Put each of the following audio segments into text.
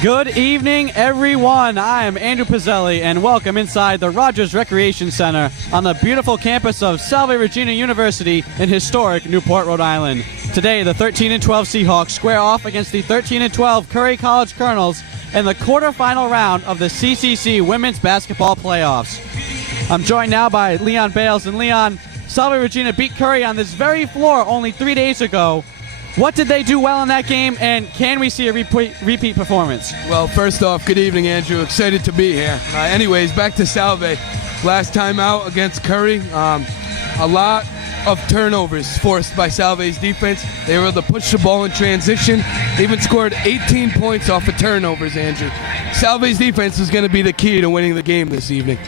Good evening, everyone. I am Andrew Pizzelli, and welcome inside the Rogers Recreation Center on the beautiful campus of Salve, Regina University in historic Newport, Rhode Island. Today, the 13-12 Seahawks square off against the 13-12 Curry College Colonels in the quarterfinal round of the CCC Women's Basketball Playoffs. I'm joined now by Leon Bales. And Leon, Salve Regina beat Curry on this very floor only 3 days ago. What did they do well in that game, and can we see a repeat performance? Well, first off, good evening, Andrew. Excited to be here. Anyways, back to Salve. Last time out against Curry, a lot of turnovers forced by Salve's defense. They were able to push the ball in transition. They even scored 18 points off of turnovers, Andrew. Salve's defense is going to be the key to winning the game this evening.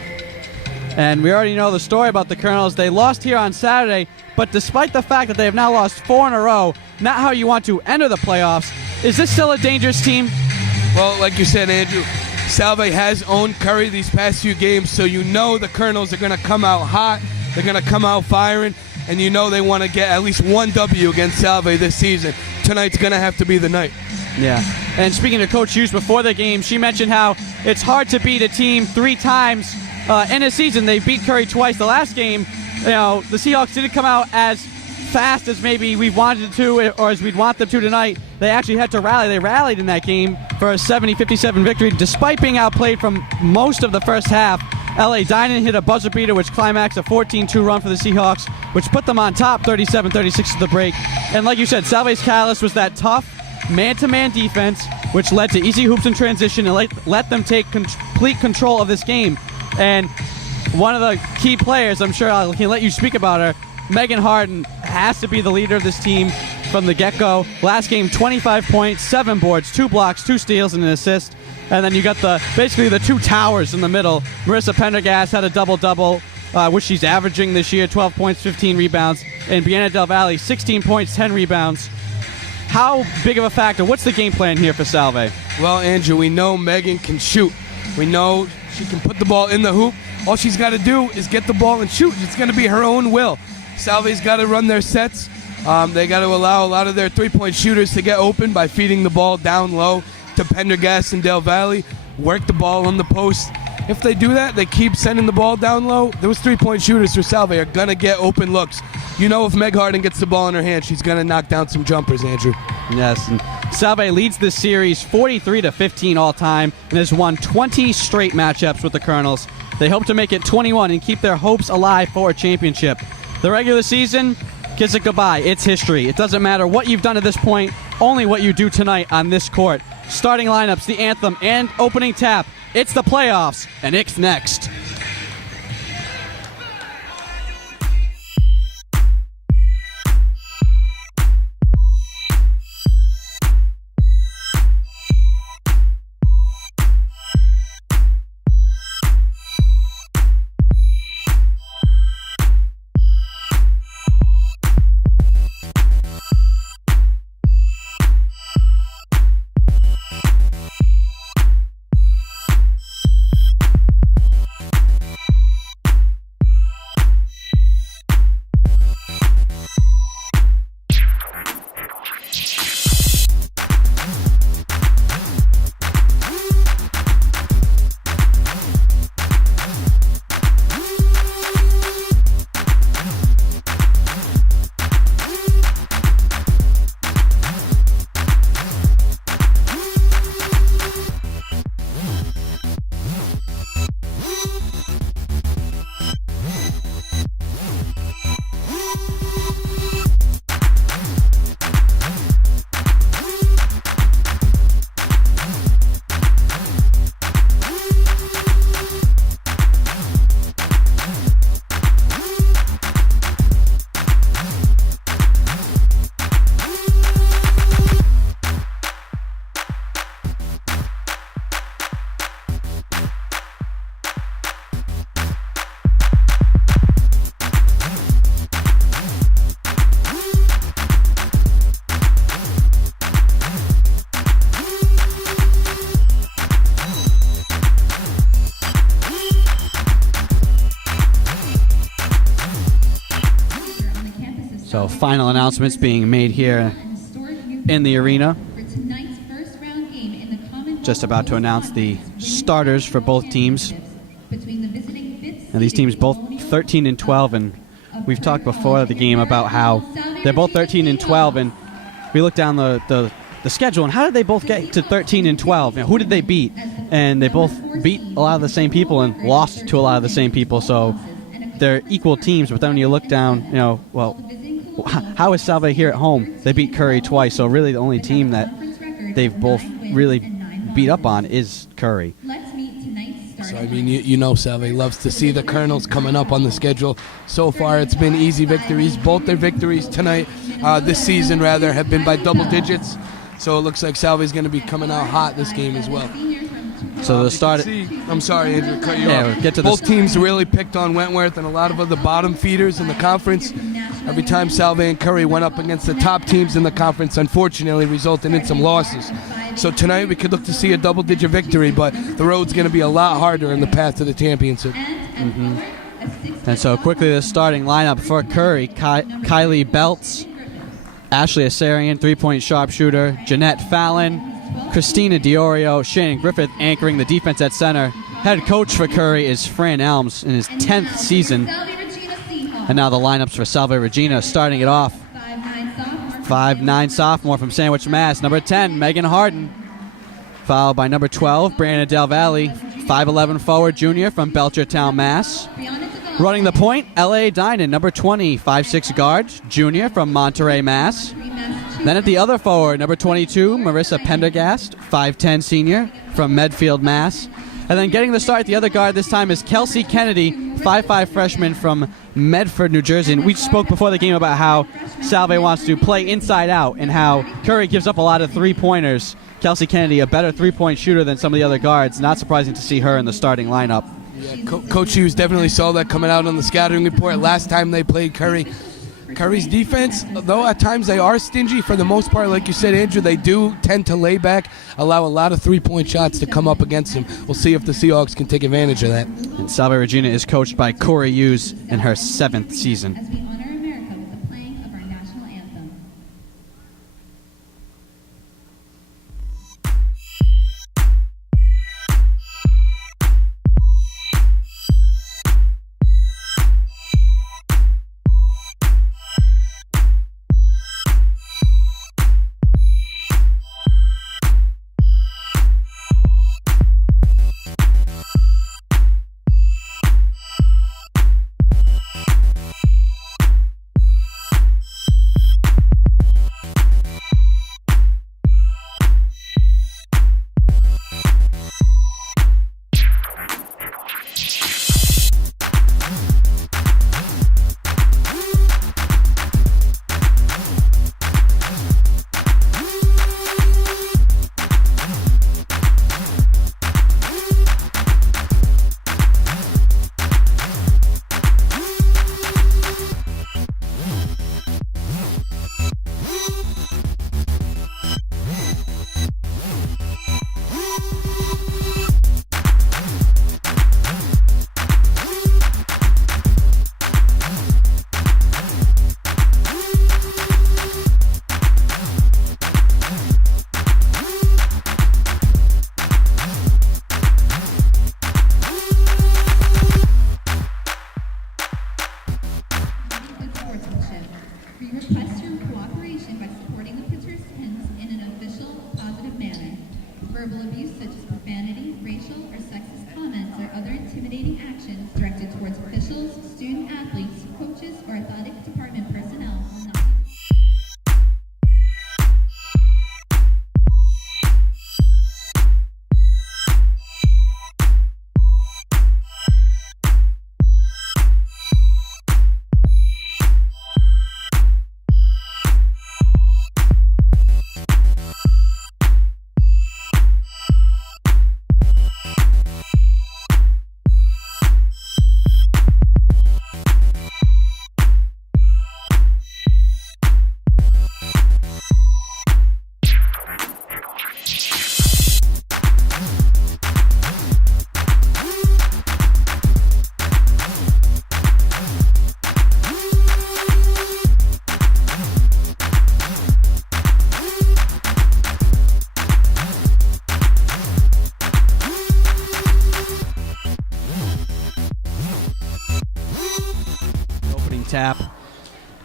And we already know the story about the Colonels. They lost here on Saturday, but despite the fact that they have now lost 4 in a row, not how you want to enter the playoffs. Is this still a dangerous team? Well, like you said, Andrew, Salve has owned Curry these past few games, so you know the Colonels are going to come out hot. They're going to come out firing, and you know they want to get at least one W against Salve this season. Tonight's going to have to be the night. Yeah. And speaking to Coach Hughes before the game, she mentioned how it's hard to beat a team 3 times in a season. They beat Curry twice. The last game, the Seahawks didn't come out as fast as maybe we wanted to, or as we'd want them to tonight. They actually had to rally. They rallied in that game for a 70-57 victory, despite being outplayed from most of the first half. L.A. Dinan hit a buzzer beater, which climaxed a 14-2 run for the Seahawks, which put them on top 37-36 at the break. And like you said, Salve's catalyst was that tough man-to-man defense, which led to easy hoops in transition and let them take complete control of this game. And one of the key players, I'm sure I can let you speak about her, Megan Harden, has to be the leader of this team from the get-go. Last game, 25 points, 7 boards, 2 blocks, 2 steals, and an assist. And then you got basically the 2 towers in the middle. Marissa Pendergast had a double-double, which she's averaging this year, 12 points, 15 rebounds. And Brianna Del Valle, 16 points, 10 rebounds. How big of a factor? What's the game plan here for Salve? Well, Andrew, we know Megan can shoot. We know she can put the ball in the hoop. All she's got to do is get the ball and shoot. It's going to be her own will. Salve's got to run their sets. They got to allow a lot of their three-point shooters to get open by feeding the ball down low to Pendergast and Del Valle. Work the ball on the post. If they do that, they keep sending the ball down low. Those three-point shooters for Salve are going to get open looks. You know, if Meg Harden gets the ball in her hand, she's going to knock down some jumpers, Andrew. Yes, and Salve leads this series 43-15 all-time and has won 20 straight matchups with the Colonels. They hope to make it 21 and keep their hopes alive for a championship. The regular season, kiss it goodbye. It's history. It doesn't matter what you've done at this point, only what you do tonight on this court. Starting lineups, the anthem, and opening tap. It's the playoffs, and it's next. So final announcements being made here in the arena. For tonight's first round game in the Common just about to announce the starters for both teams. And these teams both 13 and 12, and we've talked before the game about how they're both 13 and 12, and we look down the schedule, and how did they both get to 13 and 12? Who did they beat? And they both beat a lot of the same people and lost to a lot of the same people, so they're equal teams. But then when you look down, how is Salve here at home? They beat Curry twice, so really the only team that they've both really beat up on is Curry. So, I mean, Salve loves to see the Colonels coming up on the schedule. So far, it's been easy victories. Both their victories tonight, this season rather, have been by double digits. So it looks like Salve's going to be coming out hot this game as well. So the start. I'm sorry, Andrew, cut you off. We'll get to both teams really picked on Wentworth and a lot of other bottom feeders in the conference. Every time Salve and Curry went up against the top teams in the conference, unfortunately, resulted in some losses. So tonight we could look to see a double-digit victory, but the road's going to be a lot harder in the path to the championship. And so quickly the starting lineup for Curry: Kylie Belts, Ashley Asarian, three-point sharpshooter, Jeanette Fallon, Christina Diorio, Shannon Griffith anchoring the defense at center. Head coach for Curry is Fran Elms in his 10th season. And now the lineups for Salve Regina, starting it off. 5'9" sophomore from Sandwich, Mass. Number 10, Megan Harden. Followed by number 12, Brandon Del Valle. 5'11" forward junior from Belchertown, Mass. Running the point, L.A. Dinan, number 20, 5'6" guard, junior from Monterey, Mass. Then at the other forward, number 22, Marissa Pendergast, 5'10" senior from Medfield, Mass. And then getting the start at the other guard this time is Kelsey Kennedy, 5'5" freshman from Medford, New Jersey. And we spoke before the game about how Salve wants to play inside out and how Curry gives up a lot of three-pointers. Kelsey Kennedy, a better three-point shooter than some of the other guards. Not surprising to see her in the starting lineup. Yeah, Coach Hughes definitely saw that coming out on the scouting report last time they played Curry. Curry's defense, though at times they are stingy, for the most part, like you said, Andrew, they do tend to lay back, allow a lot of three-point shots to come up against them. We'll see if the Seahawks can take advantage of that. And Salve Regina is coached by Corey Hughes in her 7th season. As we honor America with the playing of our national anthem. Verbal abuse such as profanity, racial, or sexist comments or other intimidating actions directed towards officials, student athletes, coaches, or athletic department personnel will not be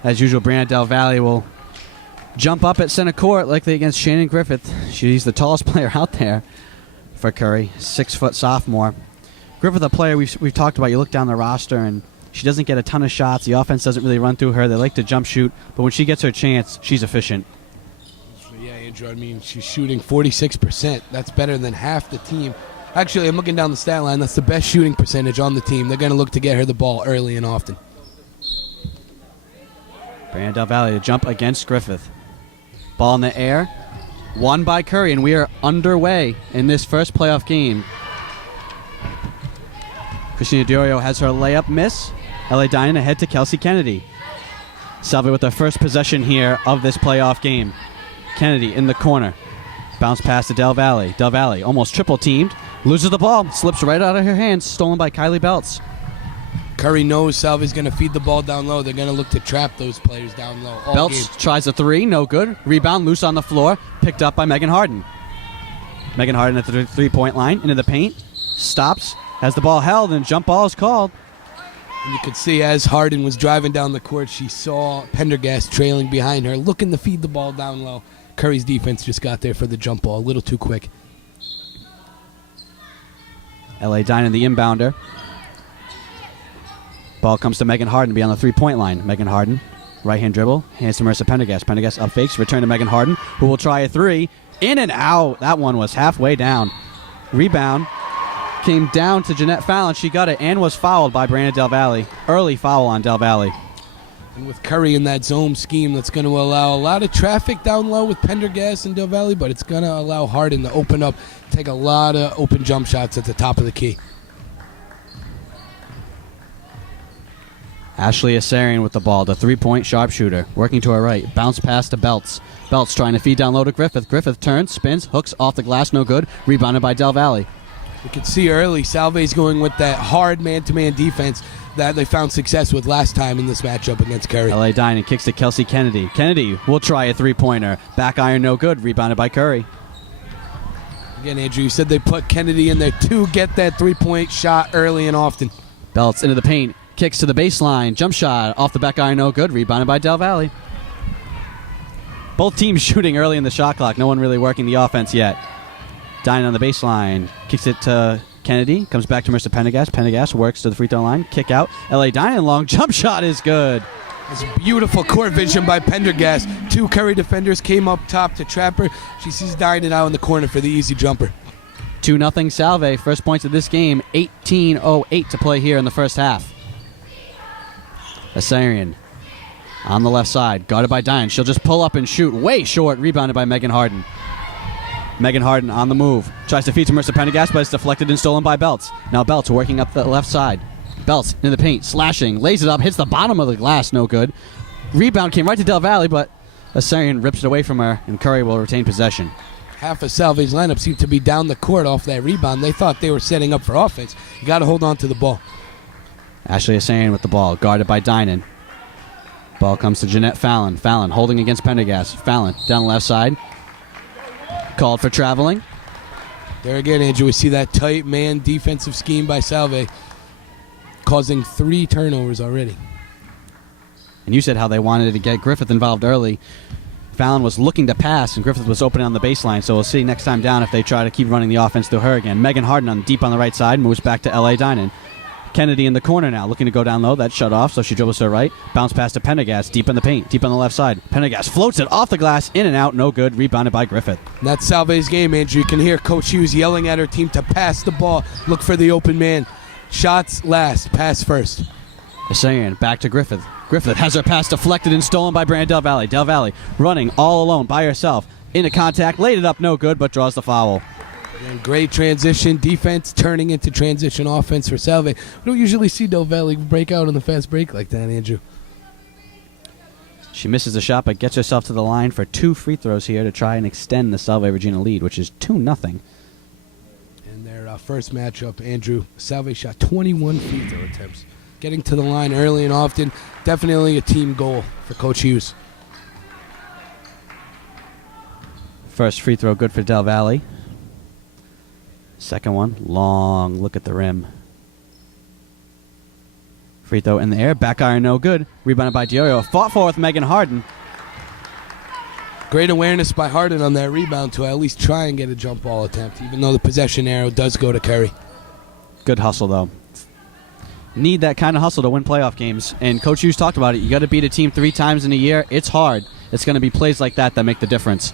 As usual, Brianna Del Valle will jump up at center court likely against Shannon Griffith. She's the tallest player out there for Curry, 6-foot sophomore. Griffith, a player we've talked about. You look down the roster, and she doesn't get a ton of shots. The offense doesn't really run through her. They like to jump shoot, but when she gets her chance, she's efficient. Yeah, Andrew, I mean, she's shooting 46%. That's better than half the team. Actually, I'm looking down the stat line. That's the best shooting percentage on the team. They're going to look to get her the ball early and often. Brianna Del Valle to jump against Griffith. Ball in the air. Won by Curry, and we are underway in this first playoff game. Christina Diorio has her layup miss. LA Dynan ahead to Kelsey Kennedy. Salve with their first possession here of this playoff game. Kennedy in the corner. Bounce pass to Del Valle. Del Valle almost triple teamed. Loses the ball. Slips right out of her hands. Stolen by Kylie Belts. Curry knows Salve's going to feed the ball down low. They're going to look to trap those players down low. Belts tries a three. No good. Rebound loose on the floor. Picked up by Megan Harden. Megan Harden at the three-point line. Into the paint. Stops. Has the ball held, and jump ball is called. And you could see as Harden was driving down the court, she saw Pendergast trailing behind her, looking to feed the ball down low. Curry's defense just got there for the jump ball a little too quick. LA Dynan, the inbounder. Ball comes to Megan Harden to be on the three-point line. Megan Harden, right-hand dribble, hands to Marissa Pendergast. Pendergast up fakes, return to Megan Harden, who will try a three. In and out. That one was halfway down. Rebound came down to Jeanette Fallon. She got it and was fouled by Brianna Del Valle. Early foul on Del Valle. And with Curry in that zone scheme, that's going to allow a lot of traffic down low with Pendergast and Del Valle, but it's going to allow Harden to open up, take a lot of open jump shots at the top of the key. Ashley Asarian with the ball, the three-point sharpshooter, working to her right. Bounce pass to Belts. Belts trying to feed down low to Griffith. Griffith turns, spins, hooks off the glass, no good. Rebounded by Del Valle. You can see early, Salve's going with that hard man-to-man defense that they found success with last time in this matchup against Curry. LA Dynan kicks to Kelsey Kennedy. Kennedy will try a three-pointer. Back iron, no good. Rebounded by Curry. Again, Andrew, you said they put Kennedy in there to get that three-point shot early and often. Belts into the paint. Kicks to the baseline. Jump shot off the back iron, no good. Rebounded by Del Valle. Both teams shooting early in the shot clock. No one really working the offense yet. Dynan on the baseline. Kicks it to Kennedy. Comes back to Marissa Pendergast. Pendergast works to the free throw line. Kick out. LA Dynan long jump shot is good. It's beautiful court vision by Pendergast. Two Curry defenders came up top to trap her. She sees Dynan out in the corner for the easy jumper. 2-0 Salve. First points of this game. 18:08 to play here in the first half. Asarian on the left side, guarded by Dynan. She'll just pull up and shoot. Way short. Rebounded by Megan Harden. Megan Harden on the move. Tries to feed to Marissa Pendergast, but it's deflected and stolen by Belts. Now Belts working up the left side. Belts in the paint, slashing, lays it up, hits the bottom of the glass, no good. Rebound came right to Del Valle, but Asarian rips it away from her, and Curry will retain possession. Half of Salve's lineup seemed to be down the court off that rebound. They thought they were setting up for offense. You got to hold on to the ball. Ashley Asarian with the ball, guarded by Dynan. Ball comes to Jeanette Fallon. Fallon holding against Pendergast. Fallon down the left side. Called for traveling. There again, Andrew, we see that tight man defensive scheme by Salve, causing 3 turnovers already. And you said how they wanted to get Griffith involved early. Fallon was looking to pass, and Griffith was opening on the baseline, so we'll see next time down if they try to keep running the offense through her again. Megan Harden deep on the right side, moves back to LA Dynan. Kennedy in the corner now, looking to go down low. That's shut off, so she dribbles to her right. Bounce pass to Pendergast, deep in the paint, deep on the left side. Pendergast floats it off the glass, in and out, no good. Rebounded by Griffith. And that's Salve's game, Andrew. You can hear Coach Hughes yelling at her team to pass the ball, look for the open man. Shots last, pass first. Asarian back to Griffith. Griffith has her pass deflected and stolen by Brianna Del Valle. Del Valle running all alone by herself. Into contact, laid it up, no good, but draws the foul. And great transition defense turning into transition offense for Salve. We don't usually see Del Valle break out on the fast break like that, Andrew. She misses the shot but gets herself to the line for 2 free throws here to try and extend the Salve Regina lead, which is 2-0. In their first matchup, Andrew, Salve shot 21 free throw attempts. Getting to the line early and often, definitely a team goal for Coach Hughes. First free throw good for Del Valle. Second one, long look at the rim. Free throw in the air. Back iron, no good. Rebounded by Diorio. Fought for with Megan Harden. Great awareness by Harden on that rebound to at least try and get a jump ball attempt, even though the possession arrow does go to Curry. Good hustle, though. Need that kind of hustle to win playoff games. And Coach Hughes talked about it. You got to beat a team 3 times in a year. It's hard. It's going to be plays like that make the difference.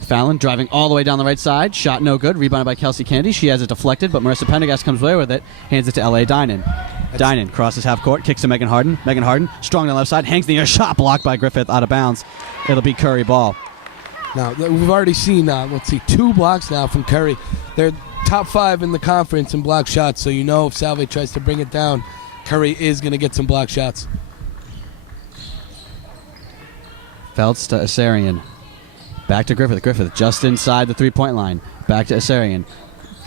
Fallon driving all the way down the right side. Shot no good. Rebounded by Kelsey Kennedy. She has it deflected, but Marissa Pendergast comes away with it. Hands it to L.A. Dinan. Dinan crosses half court. Kicks to Megan Harden. Megan Harden strong on the left side. Hangs the air. Shot blocked by Griffith out of bounds. It'll be Curry ball. Now, we've already seen, 2 blocks now from Curry. They're top 5 in the conference in block shots, so you know if Salve tries to bring it down, Curry is going to get some block shots. Feltz to Asarian. Back to Griffith. Griffith just inside the 3-point line. Back to Asarian.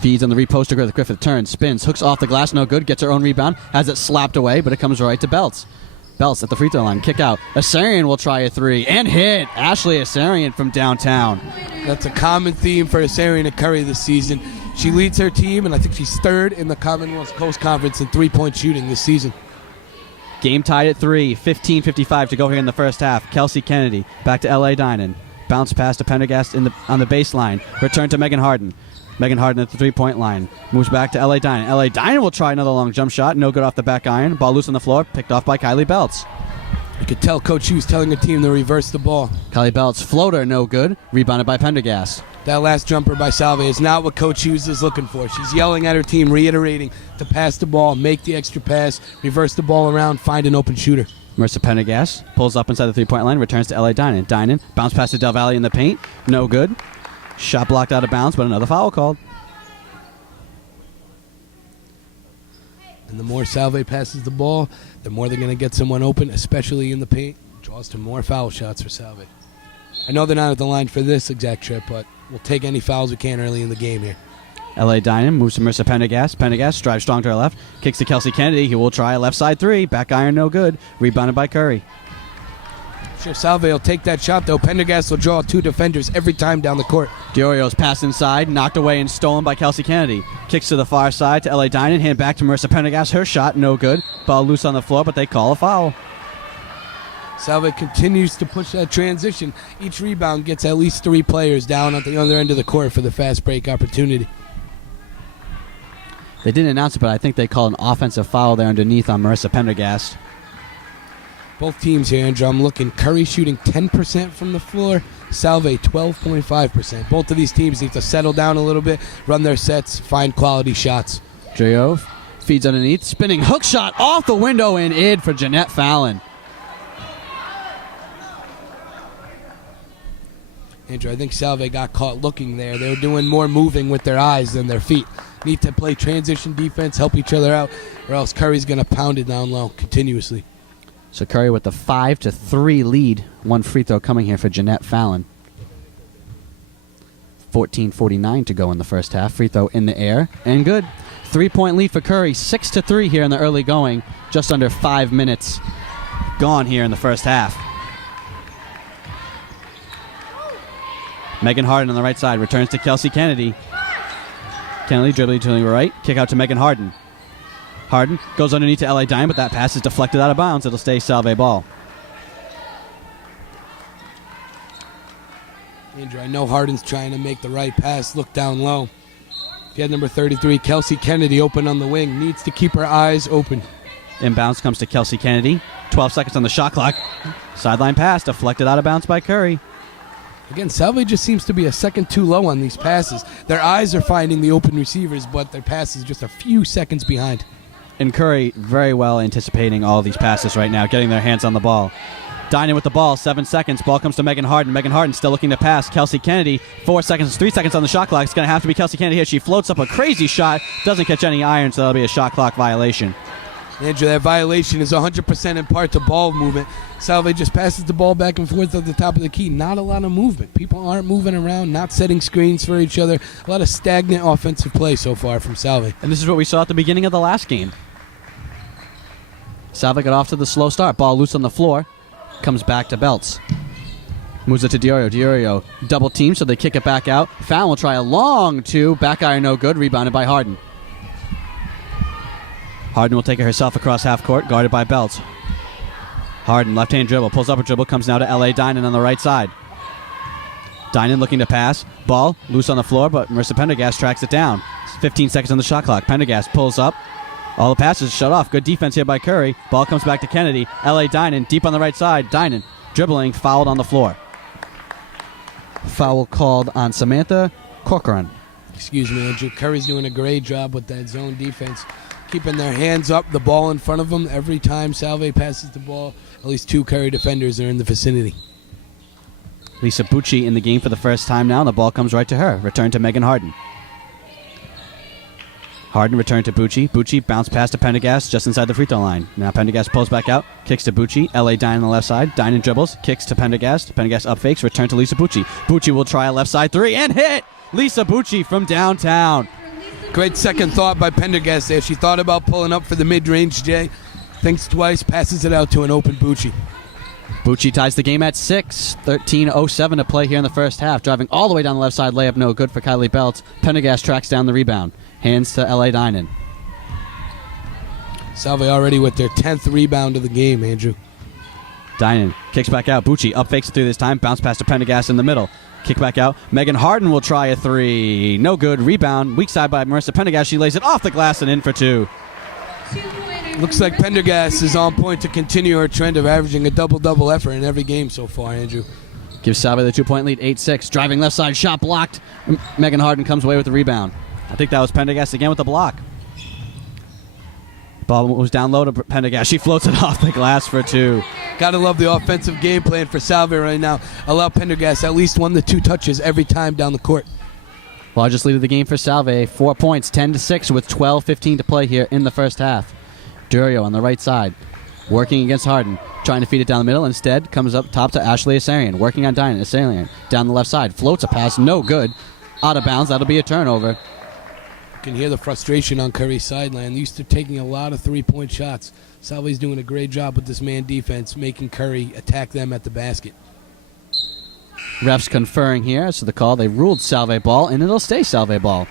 Feeds on the repost to Griffith. Griffith turns, spins, hooks off the glass, no good. Gets her own rebound. Has it slapped away, but it comes right to Belts. Belts at the free throw line. Kick out. Asarian will try a 3 and hit. Ashley Asarian from downtown. That's a common theme for Asarian and Curry this season. She leads her team, and I think she's 3rd in the Commonwealth Coast Conference in 3-point shooting this season. Game tied at 3. 15:55 to go here in the first half. Kelsey Kennedy back to L.A. Dinan. Bounce pass to Pendergast on the baseline. Return to Megan Harden. Megan Harden at the 3-point line. Moves back to L.A. Dinan. L.A. Dinan will try another long jump shot. No good off the back iron. Ball loose on the floor. Picked off by Kylie Belts. You could tell Coach Hughes telling her team to reverse the ball. Kylie Belts floater, no good. Rebounded by Pendergast. That last jumper by Salve is not what Coach Hughes is looking for. She's yelling at her team, reiterating to pass the ball, make the extra pass, reverse the ball around, find an open shooter. Marissa Pendergast pulls up inside the 3-point line, returns to L.A. Dinan. Dinan, bounce pass to Del Valle in the paint. No good. Shot blocked out of bounds, but another foul called. And the more Salve passes the ball, the more they're going to get someone open, especially in the paint. Draws to more foul shots for Salve. I know they're not at the line for this exact trip, but we'll take any fouls we can early in the game here. L.A. Dinan moves to Marissa Pendergast. Pendergast drives strong to her left. Kicks to Kelsey Kennedy. He will try a left side 3. Back iron, no good. Rebounded by Curry. Sure, Salve will take that shot, though. Pendergast will draw 2 defenders every time down the court. Diorio's pass inside, knocked away and stolen by Kelsey Kennedy. Kicks to the far side to L.A. Dinan. Hand back to Marissa Pendergast. Her shot, no good. Ball loose on the floor, but they call a foul. Salve continues to push that transition. Each rebound gets at least 3 players down at the other end of the court for the fast break opportunity. They didn't announce it, but I think they called an offensive foul there underneath on Marissa Pendergast. Both teams here, Andrew, I'm looking. Curry shooting 10% from the floor. Salve 12.5%. Both of these teams need to settle down a little bit, run their sets, find quality shots. Drio feeds underneath. Spinning hook shot off the window and in for Jeanette Fallon. Andrew, I think Salve got caught looking there. They were doing more moving with their eyes than their feet. Need to play transition defense, help each other out, or else Curry's going to pound it down low continuously. So Curry with the 5-3 lead. 1 free throw coming here for Jeanette Fallon. 14:49 to go in the first half. Free throw in the air and good. 3-point lead for Curry. 6-3 here in the early going. Just under 5 minutes gone here in the first half. Megan Harden on the right side returns to Kelsey Kennedy. Kennedy dribbling to the right. Kick out to Megan Harden. Harden goes underneath to L.A. Dinan, but that pass is deflected out of bounds. It'll stay Salve ball. Andrew, I know Harden's trying to make the right pass, look down low. He had number 33, Kelsey Kennedy, open on the wing. Needs to keep her eyes open. Inbounds comes to Kelsey Kennedy. 12 seconds on the shot clock. Sideline pass deflected out of bounds by Curry. Again, Salve just seems to be a second too low on these passes. Their eyes are finding the open receivers, but their pass is just a few seconds behind. And Curry very well anticipating all these passes right now, getting their hands on the ball. Dinan with the ball, 7 seconds. Ball comes to Megan Harden. Megan Harden still looking to pass. Kelsey Kennedy, 4 seconds, 3 seconds on the shot clock. It's going to have to be Kelsey Kennedy here. She floats up a crazy shot, doesn't catch any iron, so that'll be a shot clock violation. Andrew, that violation is 100% in part to ball movement. Salve just passes the ball back and forth at the top of the key. Not a lot of movement. People aren't moving around, not setting screens for each other. A lot of stagnant offensive play so far from Salve. And this is what we saw at the beginning of the last game. Salve got off to the slow start. Ball loose on the floor. Comes back to Belts. Moves it to Diorio. Diorio double team, so they kick it back out. Fallon will try a long 2. Back iron no good. Rebounded by Harden. Harden will take it herself across half court, guarded by Belts. Harden, left-hand dribble, pulls up a dribble, comes now to L.A. Dinan on the right side. Dinan looking to pass. Ball loose on the floor, but Marissa Pendergast tracks it down. 15 seconds on the shot clock. Pendergast pulls up. All the passes shut off. Good defense here by Curry. Ball comes back to Kennedy. L.A. Dinan deep on the right side. Dinan dribbling, fouled on the floor. Foul called on Samantha Corcoran. Excuse me, Andrew. Curry's doing a great job with that zone defense, keeping their hands up, the ball in front of them. Every time Salve passes the ball, at least 2 Curry defenders are in the vicinity. Lisa Bucci in the game for the first time now, and the ball comes right to her. Return to Megan Harden. Harden returned to Bucci. Bucci bounced past to Pendergast just inside the free throw line. Now Pendergast pulls back out, kicks to Bucci. L.A. Dinan on the left side. Dinan dribbles, kicks to Pendergast. Pendergast up fakes, return to Lisa Bucci. Bucci will try a left side 3 and hit! Lisa Bucci from downtown. Great second thought by Pendergast there. She thought about pulling up for the mid-range J. Thinks twice, passes it out to an open Bucci. Bucci ties the game at 6. 13:07 to play here in the first half. Driving all the way down the left side, layup no good for Kylie Belts. Pendergast tracks down the rebound. Hands to L.A. Dinan. Salve already with their 10th rebound of the game, Andrew. Dinan kicks back out. Bucci up fakes it through this time. Bounce pass to Pendergast in the middle. Kick back out. Megan Harden will try a 3. No good. Rebound. Weak side by Marissa Pendergast. She lays it off the glass and in for 2. Looks like Pendergast is on point to continue her trend of averaging a double-double effort in every game so far, Andrew. Gives Salve the 2-point lead, 8-6. Driving left side, shot blocked. Megan Harden comes away with the rebound. I think that was Pendergast again with the block. Ball was down low to Pendergast. She floats it off the glass for 2. Gotta love the offensive game plan for Salve right now. Allow Pendergast at least 1 to 2 touches every time down the court. Largest lead of the game for Salve, 4 points, 10-6 with 12:15 to play here in the first half. Durio on the right side, working against Harden, trying to feed it down the middle. Instead, comes up top to Ashley Asarian, working on Dinan. Asarian down the left side, floats a pass, no good. Out of bounds, that'll be a turnover. You can hear the frustration on Curry's sideline. Used to taking a lot of 3-point shots. Salve's doing a great job with this man defense, making Curry attack them at the basket. Refs conferring here as to the call. They ruled Salve ball, and it'll stay Salve ball.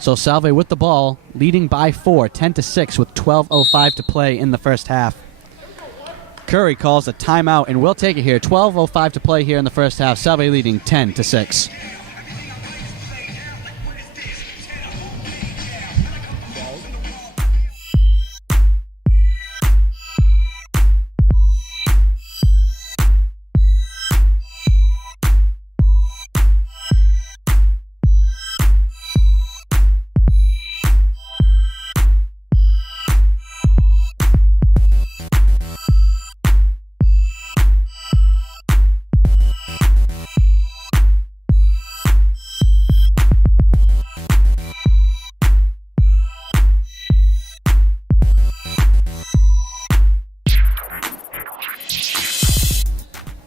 So Salve with the ball, leading by 4, 10-6 with 12:05 to play in the first half. Curry calls a timeout, and we'll take it here. 12:05 to play here in the first half. Salve leading 10-6.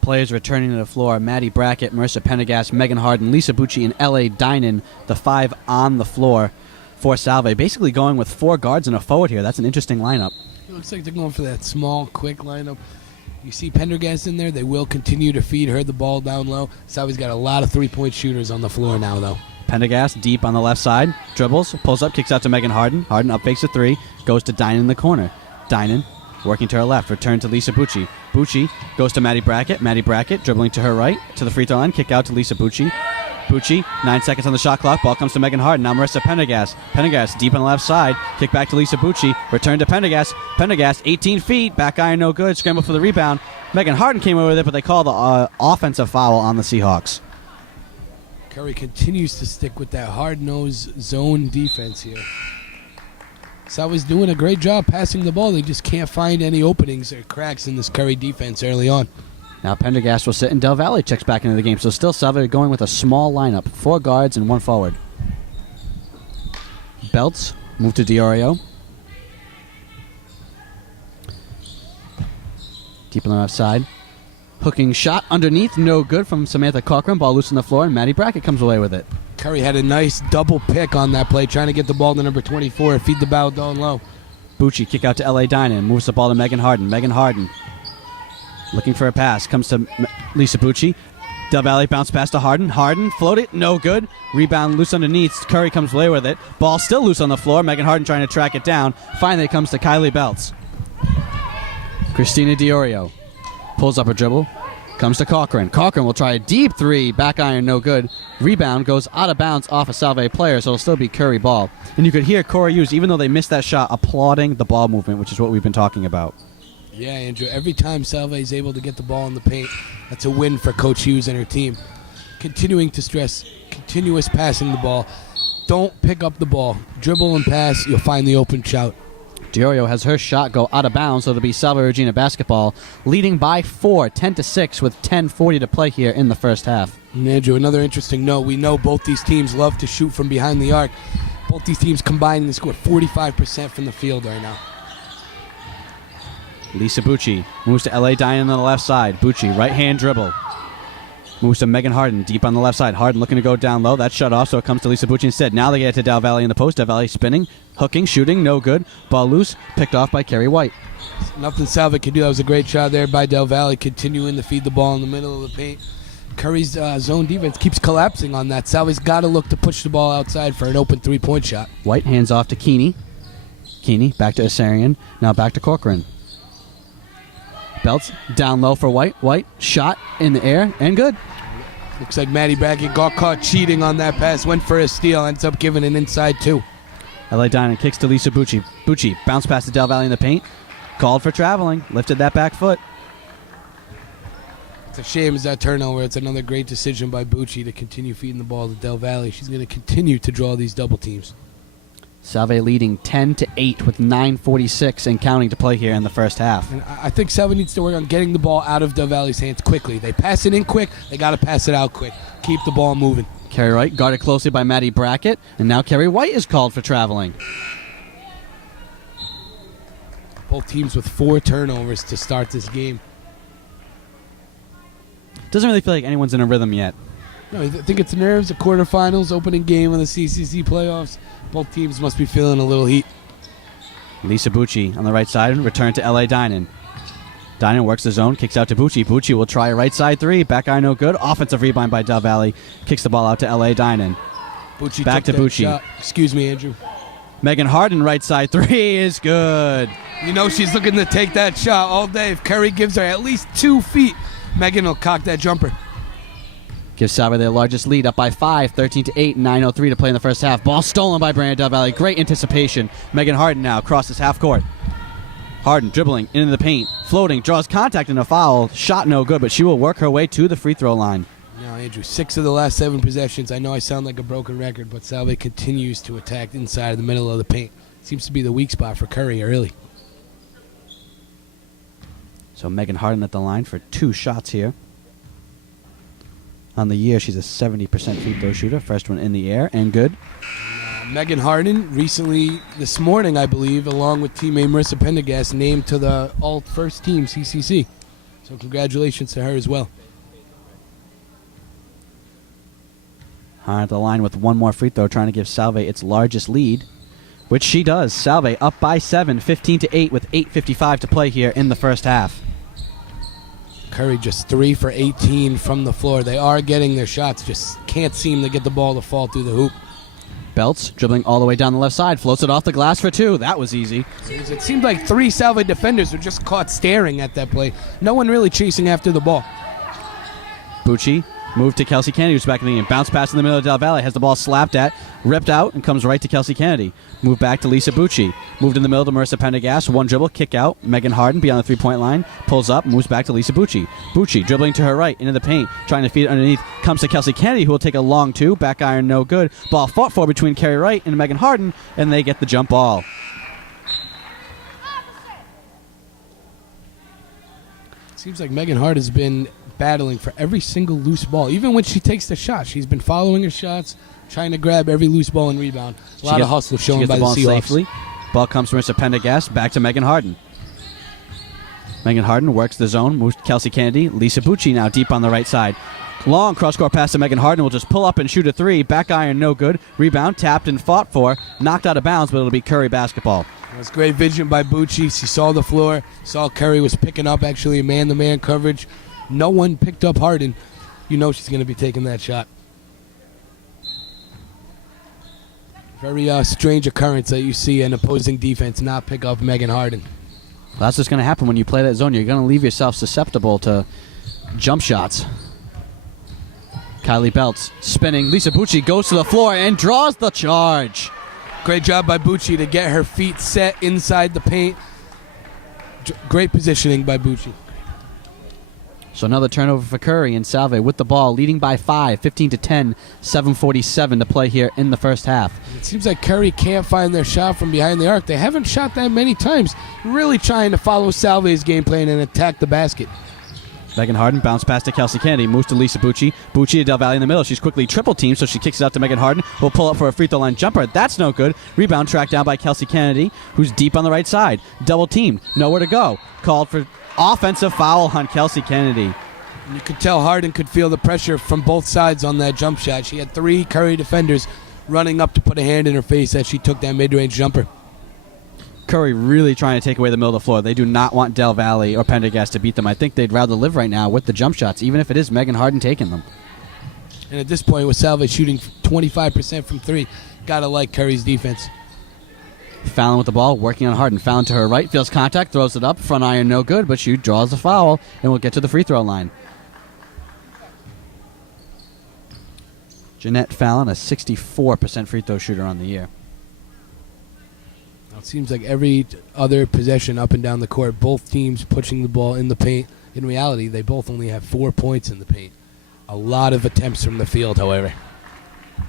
Players returning to the floor: Maddie Brackett, Marissa Pendergast, Megan Harden, Lisa Bucci, and L.A. Dinan, the 5 on the floor for Salve. Basically going with 4 guards and a forward here. That's an interesting lineup. It looks like they're going for that small, quick lineup. You see Pendergast in there. They will continue to feed her the ball down low. Salve's got a lot of 3-point shooters on the floor now, though. Pendergast deep on the left side, dribbles, pulls up, kicks out to Megan Harden. Harden up fakes a 3, goes to Dinan in the corner. Dinan working to her left, return to Lisa Bucci. Bucci goes to Maddie Brackett. Maddie Brackett dribbling to her right, to the free throw line, kick out to Lisa Bucci. Bucci, 9 seconds on the shot clock, ball comes to Megan Harden. Now Marissa Pendergast. Pendergast deep on the left side, kick back to Lisa Bucci, return to Pendergast. Pendergast, 18 feet, back iron no good, scramble for the rebound. Megan Harden came away with it, but they call the offensive foul on the Seahawks. Curry continues to stick with that hard-nosed zone defense here. Salve's doing a great job passing the ball. They just can't find any openings or cracks in this Curry defense early on. Now Pendergast will sit, and Del Valle checks back into the game. So still Salve going with a small lineup, 4 guards and 1 forward. Belts move to Diorio. Deep on the left side. Hooking shot underneath, no good from Samantha Cochran. Ball loose on the floor, and Maddie Brackett comes away with it. Curry had a nice double pick on that play, trying to get the ball to number 24 and feed the ball down low. Bucci kick out to L.A. Dinan, moves the ball to Megan Harden. Megan Harden looking for a pass, comes to Lisa Bucci. Del Valle bounce pass to Harden. Harden floated, no good. Rebound loose underneath. Curry comes away with it. Ball still loose on the floor. Megan Harden trying to track it down. Finally, it comes to Kylie Belts. Christina Diorio pulls up a dribble. Comes to Cochran. Cochran will try a deep three. Back iron, no good. Rebound goes out of bounds off a Salve player, so it'll still be Curry ball. And you could hear Corey Hughes, even though they missed that shot, applauding the ball movement, which is what we've been talking about. Yeah, Andrew. Every time Salve is able to get the ball in the paint, that's a win for Coach Hughes and her team. Continuing to stress, continuous passing the ball. Don't pick up the ball. Dribble and pass, you'll find the open shot. Diorio has her shot go out of bounds, so it'll be Salve Regina basketball, leading by 4, 10-6, with 10:40 to play here in the first half. And Andrew, another interesting note, we know both these teams love to shoot from behind the arc. Both these teams combined and scored 45% from the field right now. Lisa Bucci moves to L.A. Dinan on the left side. Bucci, right-hand dribble. Moves to Megan Harden, deep on the left side. Harden looking to go down low. That's shut off, so it comes to Lisa Bucci instead. Now they get it to Del Valle in the post. Del Valle spinning, hooking, shooting, no good. Ball loose, picked off by Kerry White. Nothing Salve could do. That was a great shot there by Del Valle, continuing to feed the ball in the middle of the paint. Curry's zone defense keeps collapsing on that. Salve's got to look to push the ball outside for an open three-point shot. White hands off to Keeney. Keeney back to Asarian. Now back to Corcoran. Belts down low for White. White shot in the air and good. Looks like Maddie Brackett got caught cheating on that pass. Went for a steal. Ends up giving an inside two. L.A. Dinan kicks to Lisa Bucci. Bucci bounce pass to Del Valle in the paint. Called for traveling. Lifted that back foot. It's a shame it's that turnover. It's another great decision by Bucci to continue feeding the ball to Del Valle. She's going to continue to draw these double teams. Salve leading 10-8 with 9:46 and counting to play here in the first half. And I think Salve needs to work on getting the ball out of Del Valle's hands quickly. They pass it in quick. They got to pass it out quick. Keep the ball moving. Kerry White guarded closely by Maddie Brackett, and now Kerry White is called for traveling. Both teams with 4 turnovers to start this game. Doesn't really feel like anyone's in a rhythm yet. No, I think it's nerves. The quarterfinals, opening game of the CCC playoffs. Both teams must be feeling a little heat. Lisa Bucci on the right side, return to L.A. Dinan. Dinan works the zone, kicks out to Bucci. Bucci will try a right side three. Back eye no good. Offensive rebound by Del Valle. Kicks the ball out to L.A. Dinan. Bucci back to took that Bucci. shot. Excuse me, Andrew. Megan Harden right side three is good. You know she's looking to take that shot all day. If Curry gives her at least 2 feet, Megan will cock that jumper. Gives Salve their largest lead, up by 5, 13-8, 9:03 to play in the first half. Ball stolen by Brandon Del Valle. Great anticipation. Megan Harden now crosses half court. Harden dribbling into the paint, floating, draws contact and a foul. Shot no good, but she will work her way to the free throw line. Now, Andrew, 6 of the last 7 possessions. I know I sound like a broken record, but Salve continues to attack inside of the middle of the paint. Seems to be the weak spot for Curry early. So Megan Harden at the line for 2 shots here. On the year, she's a 70% free throw shooter. First one in the air and good. Megan Harden recently, this morning, I believe, along with teammate Marissa Pendergast, named to the all-first team CCC. So congratulations to her as well. Harden at the line with 1 more free throw, trying to give Salve its largest lead, which she does. Salve up by 7, 15-8 with 8:55 to play here in the first half. Curry just 3 for 18 from the floor. They are getting their shots, just can't seem to get the ball to fall through the hoop. Belts dribbling all the way down the left side, floats it off the glass for 2. That was easy. It seemed like 3 Salve defenders were just caught staring at that play. No one really chasing after the ball. Bucci moved to Kelsey Kennedy, who's back in the game. Bounce pass in the middle of Del Valle. Has the ball slapped at, ripped out, and comes right to Kelsey Kennedy. Move back to Lisa Bucci. Moved in the middle to Marissa Pendergast. 1 dribble, kick out. Megan Harden beyond the 3-point line. Pulls up, moves back to Lisa Bucci. Bucci dribbling to her right, into the paint, trying to feed it underneath. Comes to Kelsey Kennedy, who will take a long 2. Back iron, no good. Ball fought for between Kerry Wright and Megan Harden, and they get the jump ball. Seems like Megan Hart has been battling for every single loose ball. Even when she takes the shot, she's been following her shots, trying to grab every loose ball and rebound. A lot of hustle shown by the Seahawks. Safely. Ball comes from Marissa Pendergast, back to Megan Harden. Megan Harden works the zone, moves to Kelsey Kennedy. Lisa Bucci now deep on the right side. Long cross-court pass to Megan Harden. Will just pull up and shoot a 3. Back iron, no good. Rebound, tapped and fought for. Knocked out of bounds, but it'll be Curry basketball. It was great vision by Bucci. She saw the floor, saw Curry was picking up actually man-to-man coverage. No one picked up Harden. you know she's going to be taking that shot. Very strange occurrence that you see an opposing defense not pick up Megan Harden. Well, that's what's going to happen when you play that zone. You're going to leave yourself susceptible to jump shots. Kylie Belts spinning. Lisa Bucci goes to the floor and draws the charge. Great job by Bucci to get her feet set inside the paint. Great positioning by Bucci. So another turnover for Curry and Salve with the ball, leading by 5, 15-10, 7:47 to play here in the first half. It seems like Curry can't find their shot from behind the arc. They haven't shot that many times. Really trying to follow Salve's game plan and attack the basket. Megan Harden bounce pass to Kelsey Kennedy, moves to Lisa Bucci. Bucci to Del Valle in the middle. She's quickly triple teamed, so she kicks it out to Megan Harden. Will pull up for a free throw line jumper. That's no good. Rebound tracked down by Kelsey Kennedy, who's deep on the right side. Double teamed, nowhere to go. Called for offensive foul on Kelsey Kennedy. You could tell Harden could feel the pressure from both sides on that jump shot. She had 3 Curry defenders running up to put a hand in her face as she took that mid-range jumper. Curry really trying to take away the middle of the floor. They do not want Del Valle or Pendergast to beat them. I think they'd rather live right now with the jump shots, even if it is Megan Harden taking them. And at this point, with Salve shooting 25% from 3, gotta like Curry's defense. Fallon with the ball, working on Harden. Fallon to her right, feels contact, throws it up. Front iron, no good, but she draws the foul and will get to the free throw line. Jeanette Fallon, a 64% free throw shooter on the year. It seems like every other possession up and down the court, both teams pushing the ball in the paint. In reality, they both only have 4 points in the paint. A lot of attempts from the field, however.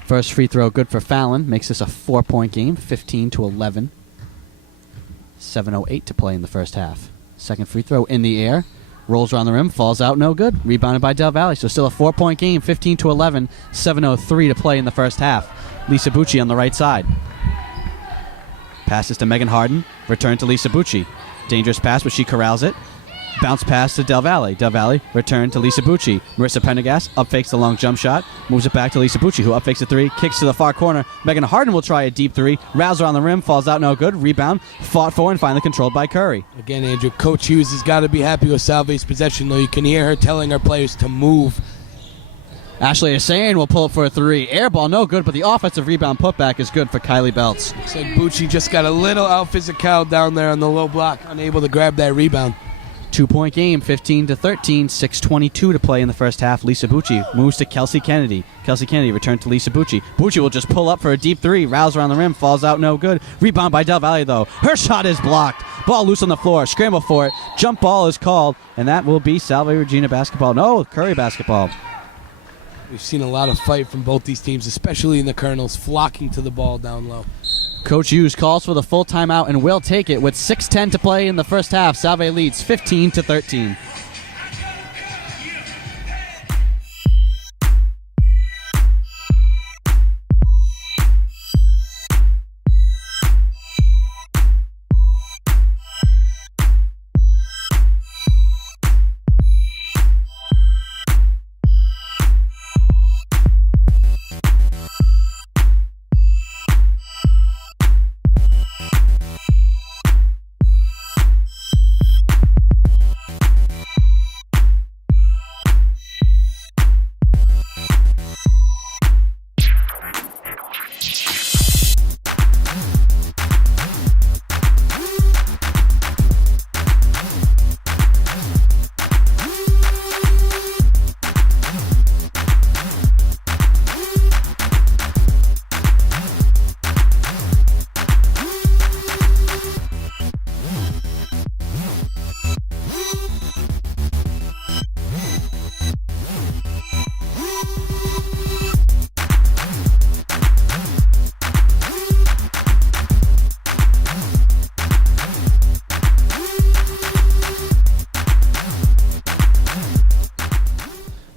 First free throw good for Fallon. Makes this a 4-point game, 15-11. 7:08 to play in the first half. Second free throw in the air. Rolls around the rim, falls out, no good. Rebounded by Del Valle. So still a 4-point game, 15-11. 7:03 to play in the first half. Lisa Bucci on the right side. Passes to Megan Harden. Return to Lisa Bucci. Dangerous pass, but she corrals it. Bounce pass to Del Valle. Del Valle, return to Lisa Bucci. Marissa Pendergast up fakes the long jump shot. Moves it back to Lisa Bucci, who up fakes a 3. Kicks to the far corner. Megan Harden will try a deep 3. Rouser on the rim. Falls out, no good. Rebound. Fought for and finally controlled by Curry. Again, Andrew, Coach Hughes has got to be happy with Salve's possession, though. You can hear her telling her players to move. Ashley Hussein will pull up for a 3. Air ball, no good, but the offensive rebound putback is good for Kylie Belts. Looks like Bucci just got a little out-physical down there on the low block, unable to grab that rebound. 2-point game, 15-13, 6:22 to play in the first half. Lisa Bucci moves to Kelsey Kennedy. Kelsey Kennedy returned to Lisa Bucci. Bucci will just pull up for a deep 3. Rouse around the rim, falls out, no good. Rebound by Del Valle, though. Her shot is blocked. Ball loose on the floor. Scramble for it. Jump ball is called, and that will be Salve Regina basketball. No, Curry basketball. We've seen a lot of fight from both these teams, especially in the Colonels, flocking to the ball down low. Coach Hughes calls for the full timeout and will take it with 6:10 to play in the first half. Salve leads 15-13.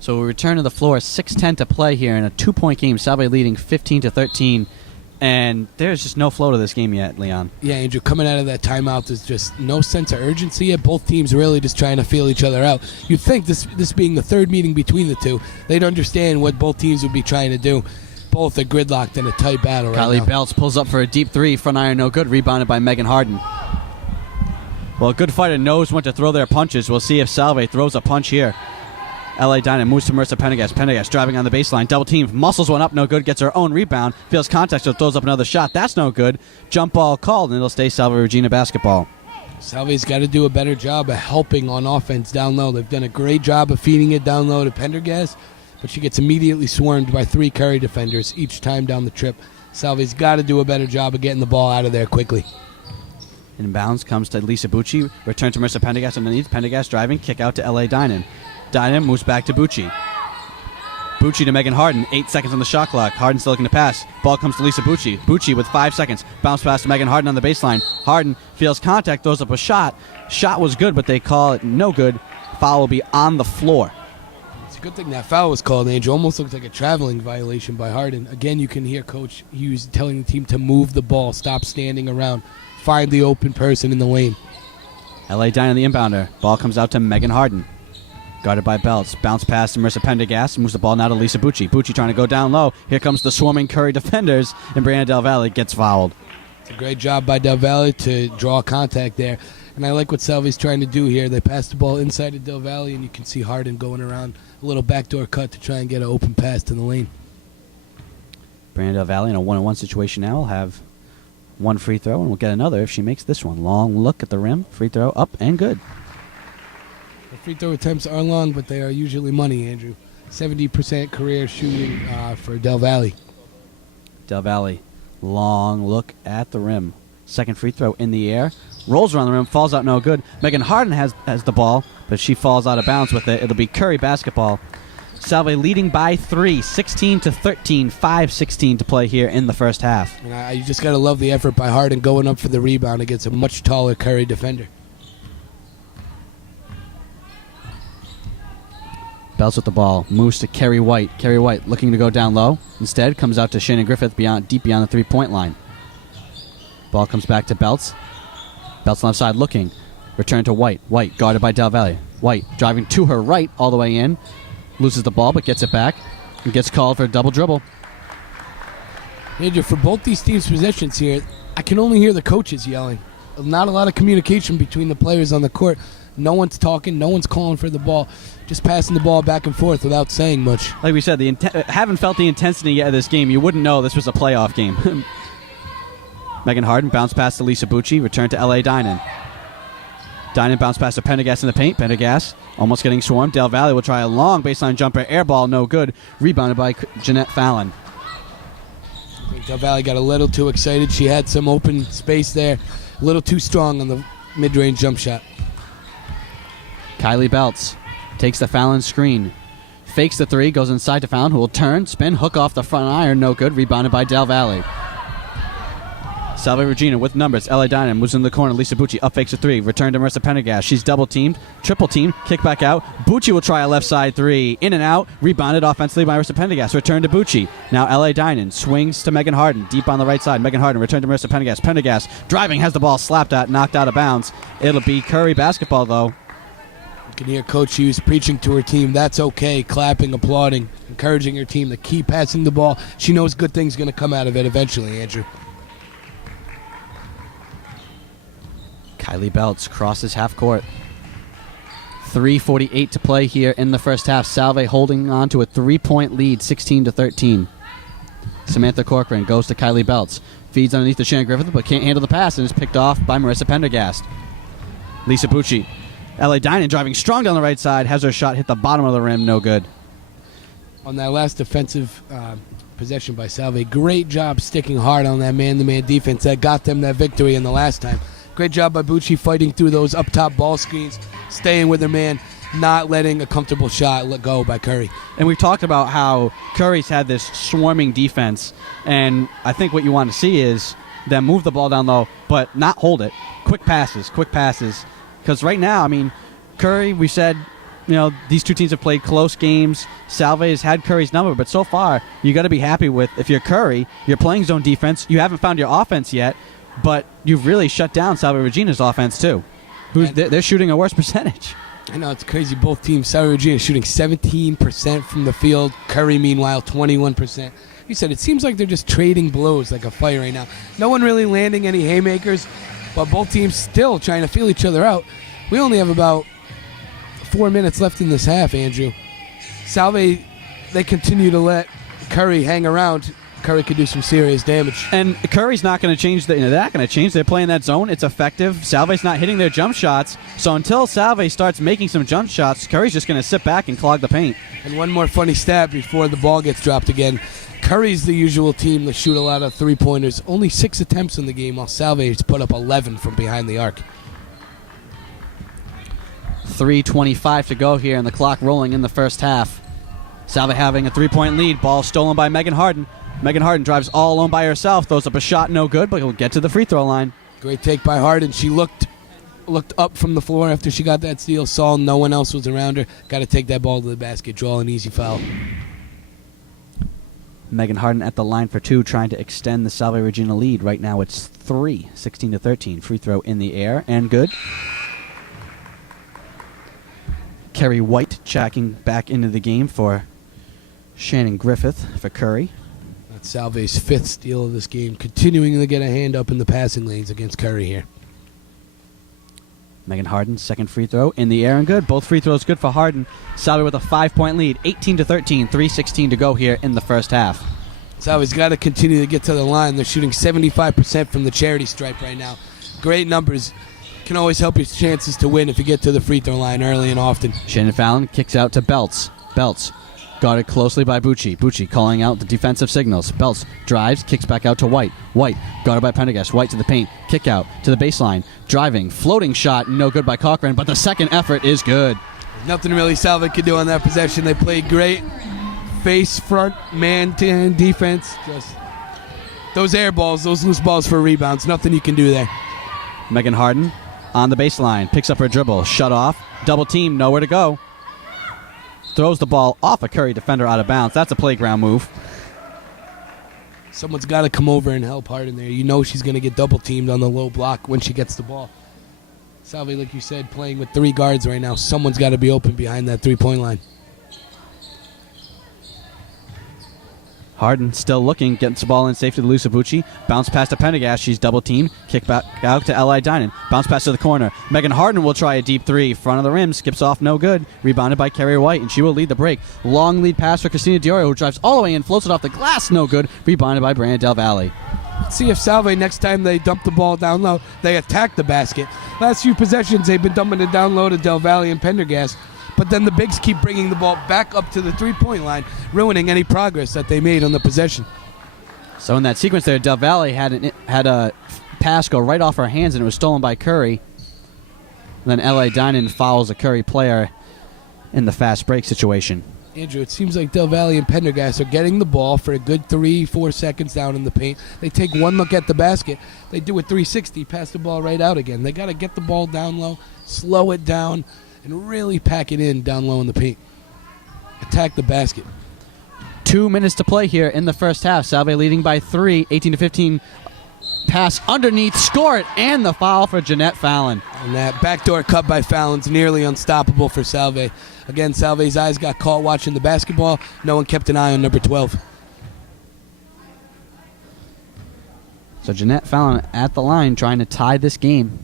So we return to the floor, 6:10 to play here in a 2-point game. Salve leading 15-13, and there's just no flow to this game yet, Leon. Yeah, Andrew, coming out of that timeout, there's just no sense of urgency yet. Both teams really just trying to feel each other out. You'd think this being the third meeting between the two, they'd understand what both teams would be trying to do. Both are gridlocked in a tight battle right now. Kylie Belts pulls up for a deep 3, front iron no good, rebounded by Megan Harden. Well, a good fighter knows when to throw their punches. We'll see if Salve throws a punch here. LA Dynamite moves to Marissa Pendergast. Pendergast driving on the baseline. Double team. Muscles one up. No good. Gets her own rebound. Feels contact, so throws up another shot. That's no good. Jump ball called, and it'll stay Salve Regina basketball. Salve's got to do a better job of helping on offense down low. They've done a great job of feeding it down low to Pendergast, but she gets immediately swarmed by 3 Curry defenders each time down the trip. Salve's got to do a better job of getting the ball out of there quickly. Inbounds comes to Lisa Bucci. Return to Marissa Pendergast underneath. Pendergast driving. Kick out to LA Dynam. Dynam moves back to Bucci. Bucci to Megan Harden. 8 seconds on the shot clock. Harden still looking to pass. Ball comes to Lisa Bucci. Bucci with 5 seconds. Bounce pass to Megan Harden on the baseline. Harden feels contact, throws up a shot. Shot was good, but they call it no good. Foul will be on the floor. It's a good thing that foul was called, Angel. Almost looked like a traveling violation by Harden. Again, you can hear Coach Hughes telling the team to move the ball, stop standing around, find the open person in the lane. LA Dynam the inbounder. Ball comes out to Megan Harden. Guarded by Belts. Bounce pass to Marissa Pendergast. Moves the ball now to Lisa Bucci. Bucci trying to go down low. Here comes the swarming Curry defenders, and Brianna Del Valle gets fouled. It's a great job by Del Valle to draw contact there. And I like what Salve's trying to do here. They pass the ball inside of Del Valle, and you can see Harden going around a little backdoor cut to try and get an open pass to the lane. Brianna Del Valle in a 1-on-1 situation now will have one free throw, and we'll get another if she makes this one. Long look at the rim. Free throw up and good. The free throw attempts are long, but they are usually money, Andrew. 70% career shooting for Del Valle. Del Valle, long look at the rim. Second free throw in the air. Rolls around the rim, falls out no good. Megan Harden has the ball, but she falls out of bounds with it. It'll be Curry basketball. Salve leading by 3, 16-13, 5:16 to play here in the first half. And you just got to love the effort by Harden going up for the rebound against a much taller Curry defender. Belts with the ball, moves to Kerry White. Kerry White looking to go down low. Instead, comes out to Shannon Griffith deep beyond the three-point line. Ball comes back to Belts. Belts left side looking. Return to White. White guarded by Del Valle. White driving to her right all the way in. Loses the ball but gets it back. And gets called for a double dribble. Andrew, for both these teams' possessions here, I can only hear the coaches yelling. Not a lot of communication between the players on the court. No one's talking. No one's calling for the ball. Just passing the ball back and forth without saying much. Like we said, haven't felt the intensity yet of this game. You wouldn't know this was a playoff game. Megan Harden bounce pass to Lisa Bucci. Return to LA Dynam. Dynam bounce pass to Pendergast in the paint. Pendergast almost getting swarmed. Del Valle will try a long baseline jumper. Air ball, no good. Rebounded by Jeanette Fallon. I think Del Valle got a little too excited. She had some open space there. A little too strong on the mid-range jump shot. Kylie Belts takes the Fallon screen. Fakes the three, goes inside to Fallon, who will turn, spin, hook off the front iron, no good. Rebounded by Del Valle. Salve Regina with numbers. LA Dynam moves in the corner. Lisa Bucci up fakes a three. Return to Marissa Pendergast. She's double teamed. Triple teamed. Kick back out. Bucci will try a left side three. In and out. Rebounded offensively by Marissa Pendergast. Return to Bucci. Now LA Dynam swings to Megan Harden. Deep on the right side. Megan Harden return to Marissa Pendergast. Pendergast driving, has the ball slapped at, knocked out of bounds. It'll be Curry basketball though. You can hear Coach Hughes preaching to her team. That's okay. Clapping, applauding, encouraging her team to keep passing the ball. She knows good things going to come out of it eventually, Andrew. Kylie Belts crosses half court. 3:48 to play here in the first half. Salve holding on to a 3-point lead, 16-13. Samantha Corcoran goes to Kylie Belts. Feeds underneath to Shannon Griffith, but can't handle the pass and is picked off by Marissa Pendergast. Lisa Bucci. LA Dynam driving strong down the right side. Has her shot hit the bottom of the rim. No good. On that last defensive possession by Salve, great job sticking hard on that man-to-man defense that got them that victory in the last time. Great job by Bucci fighting through those up-top ball screens, staying with her man, not letting a comfortable shot let go by Curry. And we've talked about how Curry's had this swarming defense, and I think what you want to see is them move the ball down low, but not hold it. Quick passes. Because right now, I mean, Curry, we said, you know, these two teams have played close games. Salve has had Curry's number, but so far, you got to be happy with, if you're Curry, you're playing zone defense. You haven't found your offense yet, but you've really shut down Salve Regina's offense, too. They're shooting a worse percentage. I know, it's crazy. Both teams, Salve Regina shooting 17% from the field. Curry, meanwhile, 21%. You said it seems like they're just trading blows like a fight right now. No one really landing any haymakers, but both teams still trying to feel each other out. We only have about 4 minutes left in this half, Andrew. Salve, they continue to let Curry hang around. Curry could do some serious damage. And Curry's not going to change. They're not going to change. They're playing that zone. It's effective. Salve's not hitting their jump shots. So until Salve starts making some jump shots, Curry's just going to sit back and clog the paint. And one more funny stat before the ball gets dropped again. Curry's the usual team to shoot a lot of three-pointers. Only 6 attempts in the game, while Salve has put up 11 from behind the arc. 3:25 to go here, and the clock rolling in the first half. Salve having a 3-point lead. Ball stolen by Megan Harden. Megan Harden drives all alone by herself. Throws up a shot, no good, but he'll get to the free throw line. Great take by Harden. She looked up from the floor after she got that steal, saw no one else was around her. Got to take that ball to the basket, draw an easy foul. Megan Harden at the line for 2, trying to extend the Salve Regina lead. Right now it's 3, 16-13. Free throw in the air, and good. Kerry White checking back into the game for Shannon Griffith for Curry. That's Salve's 5th steal of this game, continuing to get a hand up in the passing lanes against Curry here. Megan Harden, second free throw in the air and good. Both free throws good for Harden. Salve with a 5-point lead, 18-13, 3:16 to go here in the first half. Salve's got to continue to get to the line. They're shooting 75% from the charity stripe right now. Great numbers. Can always help your chances to win if you get to the free throw line early and often. Shannon Fallon kicks out to Belts. Belts guarded closely by Bucci. Bucci calling out the defensive signals. Belts drives, kicks back out to White. White guarded by Pendergast. White to the paint. Kick out to the baseline. Driving. Floating shot. No good by Cochran, but the second effort is good. Nothing really Salve could do on that possession. They played great. Face, front, man-to-man defense. Just those air balls, those loose balls for rebounds. Nothing you can do there. Megan Harden on the baseline. Picks up her dribble. Shut off. Double team. Nowhere to go. Throws the ball off a Curry defender out of bounds. That's a playground move. Someone's got to come over and help Harden there. You know she's going to get double teamed on the low block when she gets the ball. Salve, like you said, playing with 3 guards right now. Someone's got to be open behind that 3-point line. Harden still looking, gets the ball in safe to the loose of Bucci. Bounce pass to Pendergast. She's double teamed. Kick back out to L.I. Dinan. Bounce pass to the corner. Megan Harden will try a deep 3. Front of the rim. Skips off. No good. Rebounded by Kerry White, and she will lead the break. Long lead pass for Christina Diorio, who drives all the way in. Floats it off the glass. No good. Rebounded by Brandon Del Valle. Let's see if Salve, next time they dump the ball down low, they attack the basket. Last few possessions, they've been dumping it down low to Del Valle and Pendergast. But then the bigs keep bringing the ball back up to the 3-point line, ruining any progress that they made on the possession. So in that sequence there, Del Valle had a pass go right off her hands, and it was stolen by Curry. And then L.A. Dinan fouls a Curry player in the fast break situation. Andrew, it seems like Del Valle and Pendergast are getting the ball for a good 3-4 seconds down in the paint. They take one look at the basket. They do a 360, pass the ball right out again. They got to get the ball down low, slow it down, and really pack it in down low in the paint. Attack the basket. 2 minutes to play here in the first half. Salve leading by 3, 18-15. Pass underneath, score it, and the foul for Jeanette Fallon. And that backdoor cut by Fallon's nearly unstoppable for Salve. Again, Salve's eyes got caught watching the basketball. No one kept an eye on number 12. So Jeanette Fallon at the line trying to tie this game.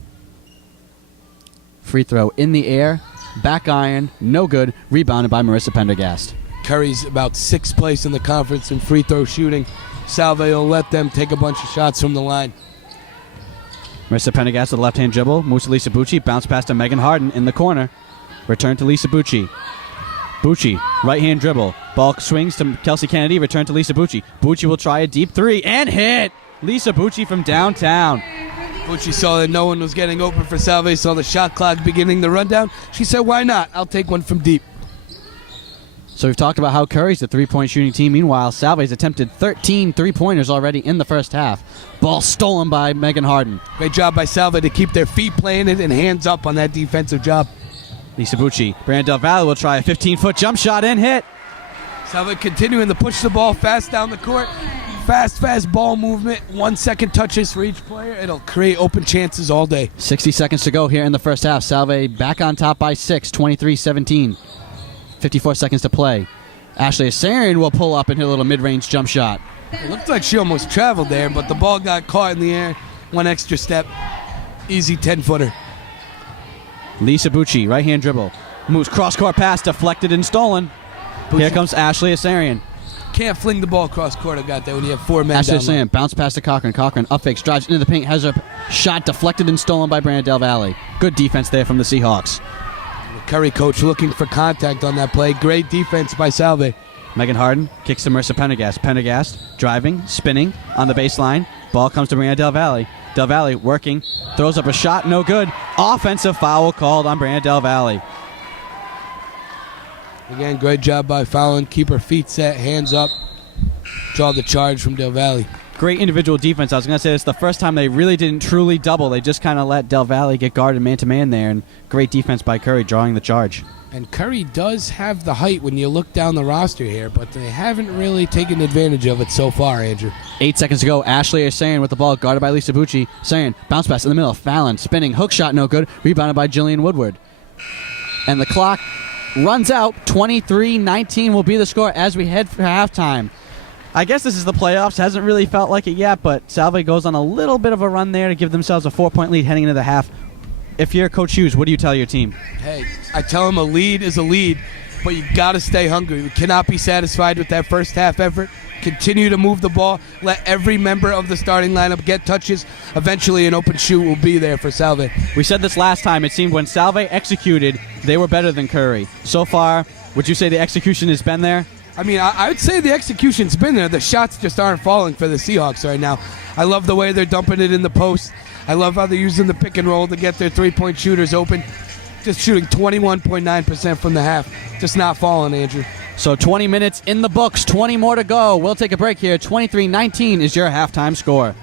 Free throw in the air, back iron, no good, rebounded by Marissa Pendergast. Curry's about 6th place in the conference in free throw shooting. Salve will let them take a bunch of shots from the line. Marissa Pendergast with the left-hand dribble, moves to Lisa Bucci, bounce pass to Megan Harden in the corner. Return to Lisa Bucci. Bucci, right-hand dribble. Ball swings to Kelsey Kennedy, return to Lisa Bucci. Bucci will try a deep 3 and hit! Lisa Bucci from downtown. Bucci saw that no one was getting open for Salve, saw the shot clock beginning to run down. She said, why not? I'll take one from deep. So we've talked about how Curry's the three-point shooting team. Meanwhile, Salve's attempted 13 three-pointers already in the first half. Ball stolen by Megan Harden. Great job by Salve to keep their feet planted and hands up on that defensive job. Lisa Bucci. Brandon Del Valle will try a 15-foot jump shot and hit. Salve continuing to push the ball fast down the court. Fast ball movement. 1 second touches for each player. It'll create open chances all day. 60 seconds to go here in the first half. Salve back on top by 6, 23-17. 54 seconds to play. Ashley Asarian will pull up and hit a little mid-range jump shot. It looked like she almost traveled there, but the ball got caught in the air. 1 extra step. Easy 10-footer. Lisa Bucci, right-hand dribble. Moves cross-court pass, deflected and stolen. Here comes Ashley Asarian. Can't fling the ball across court. I got that when you have 4 men Ashley down low. Asarian bounce pass to Cochran. Cochran up fakes, drives into the paint, has her shot deflected and stolen by Brandon Del Valle. Good defense there from the Seahawks. The Curry coach looking for contact on that play. Great defense by Salve. Megan Harden kicks to Marissa Pendergast. Pendergast driving, spinning on the baseline. Ball comes to Brandon Del Valle. Del Valle working, throws up a shot, no good. Offensive foul called on Brandon Del Valle. Again, great job by Fallon. Keep her feet set, hands up. Draw the charge from Del Valle. Great individual defense. I was going to say it's the first time they really didn't truly double. They just kind of let Del Valle get guarded man-to-man there, and great defense by Curry drawing the charge. And Curry does have the height when you look down the roster here, but they haven't really taken advantage of it so far, Andrew. 8 seconds to go. Ashley Asarian with the ball, guarded by Lisa Bucci. Asarian, bounce pass in the middle. Fallon spinning, hook shot, no good. Rebounded by Jillian Woodward. And the clock runs out. 23-19 will be the score as we head for halftime. I guess this is the playoffs. Hasn't really felt like it yet, but Salve goes on a little bit of a run there to give themselves a 4-point lead heading into the half. If you're Coach Hughes, what do you tell your team? Hey, I tell them a lead is a lead, but you got to stay hungry. We cannot be satisfied with that first half effort. Continue to move the ball. Let every member of the starting lineup get touches. Eventually, an open shoot will be there for Salve. We said this last time. It seemed when Salve executed, they were better than Curry. So far, would you say the execution has been there? I mean, I would say the execution's been there. The shots just aren't falling for the Seahawks right now. I love the way they're dumping it in the post. I love how they're using the pick and roll to get their three-point shooters open. Just shooting 21.9% from the half. Just not falling, Andrew. So 20 minutes in the books, 20 more to go. We'll take a break here. 23-19 is your halftime score.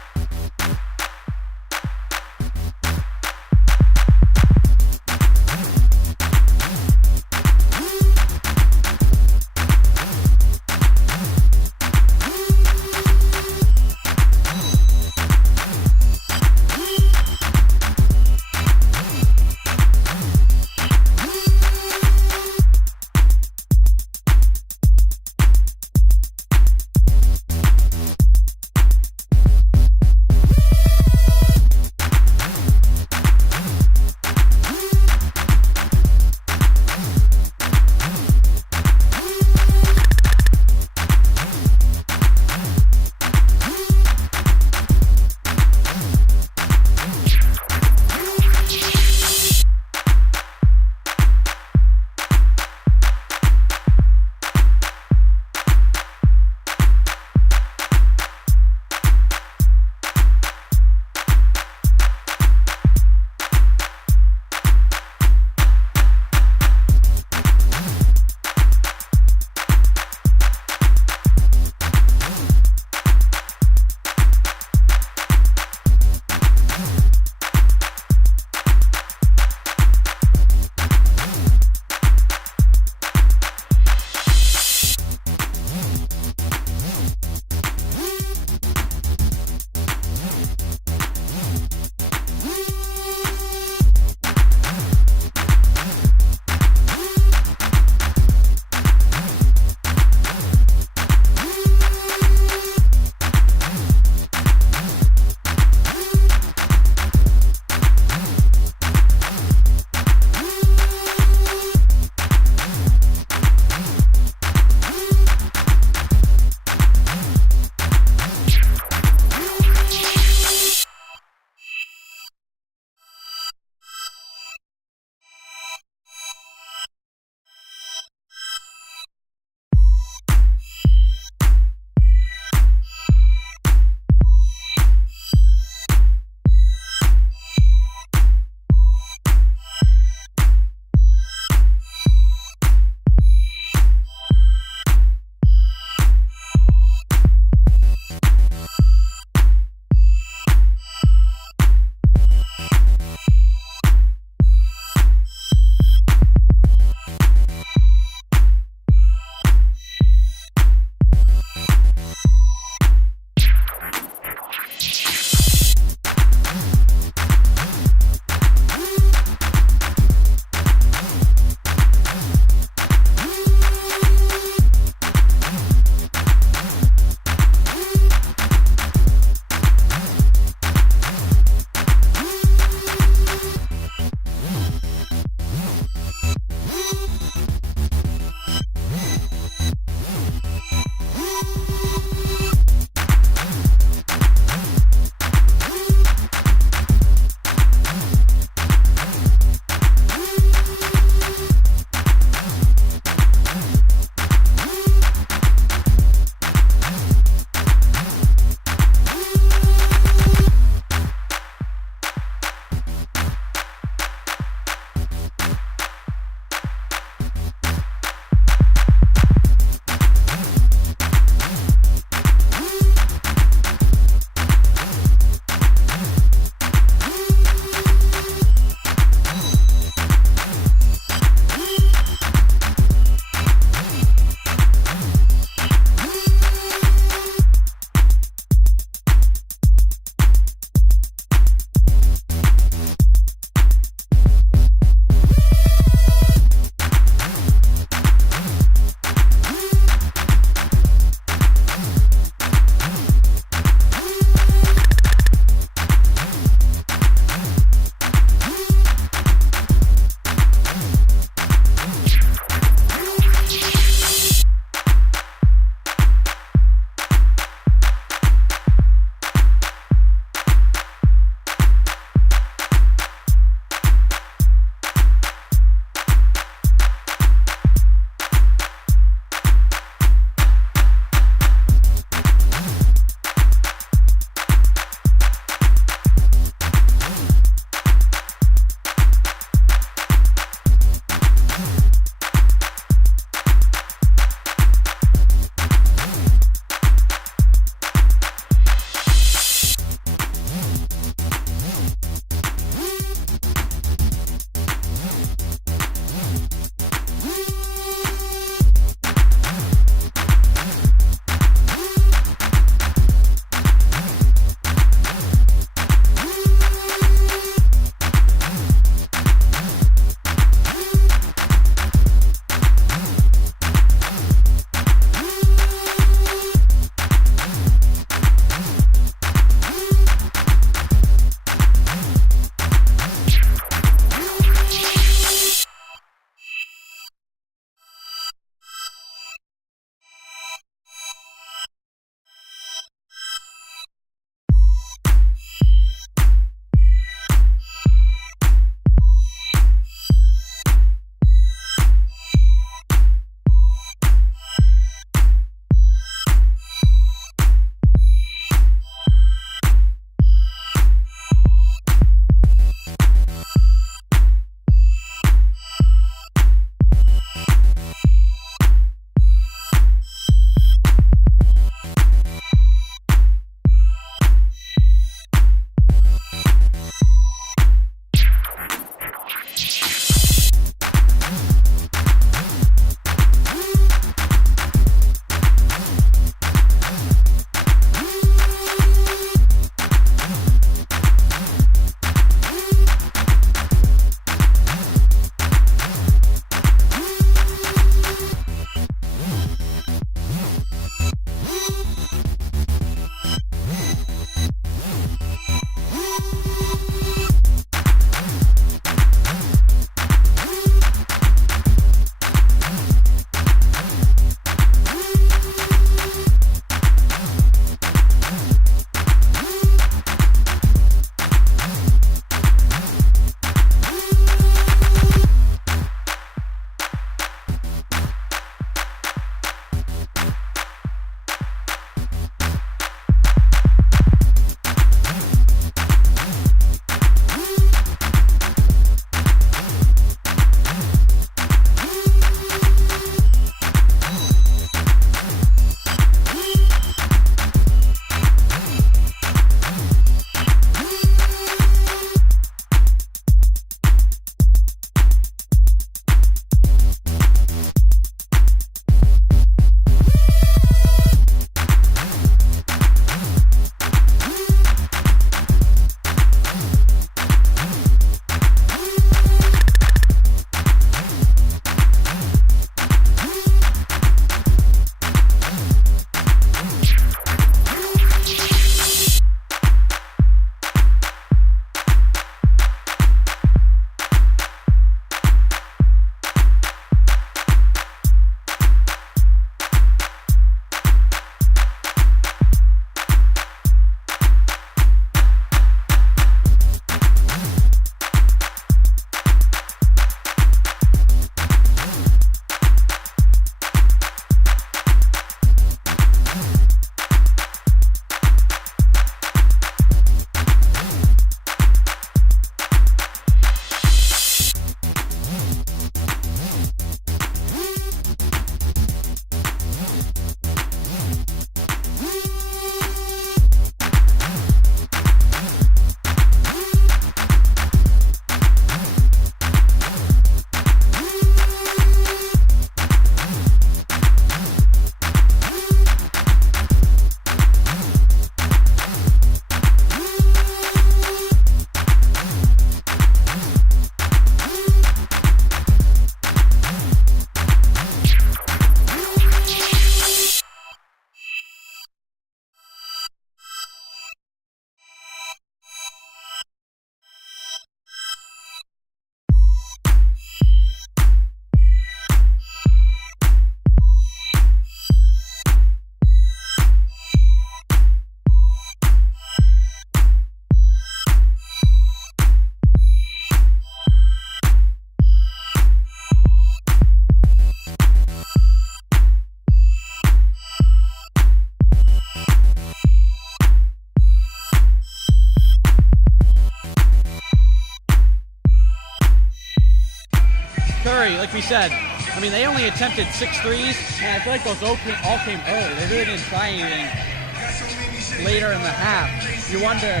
said, I mean, they only attempted 6 threes, and I feel like those all came early. They really didn't try anything later in the half. You wonder.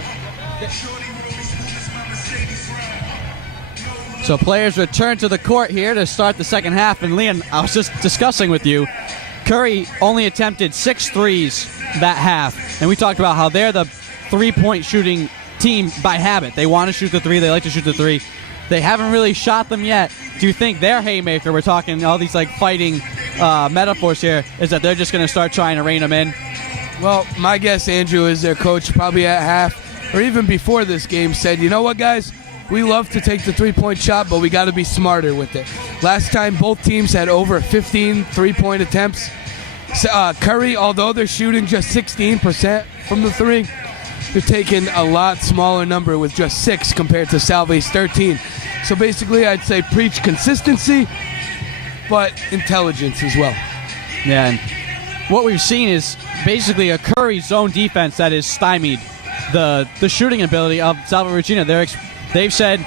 So players return to the court here to start the second half. And Leon, I was just discussing with you, Curry only attempted 6 threes that half. And we talked about how they're the three-point shooting team by habit. They want to shoot the three. They like to shoot the three. They haven't really shot them yet. Do you think their haymaker, we're talking all these like fighting metaphors here, is that they're just going to start trying to rein them in? Well, my guess, Andrew, is their coach probably at half or even before this game said, you know what, guys? We love to take the three-point shot, but we got to be smarter with it. Last time, both teams had over 15 three-point attempts. Curry, although they're shooting just 16% from the three, they're taking a lot smaller number with just 6 compared to Salve's 13. So basically, I'd say preach consistency, but intelligence as well. Yeah, and what we've seen is basically a Curry zone defense that has stymied the shooting ability of Salve Regina. They've said,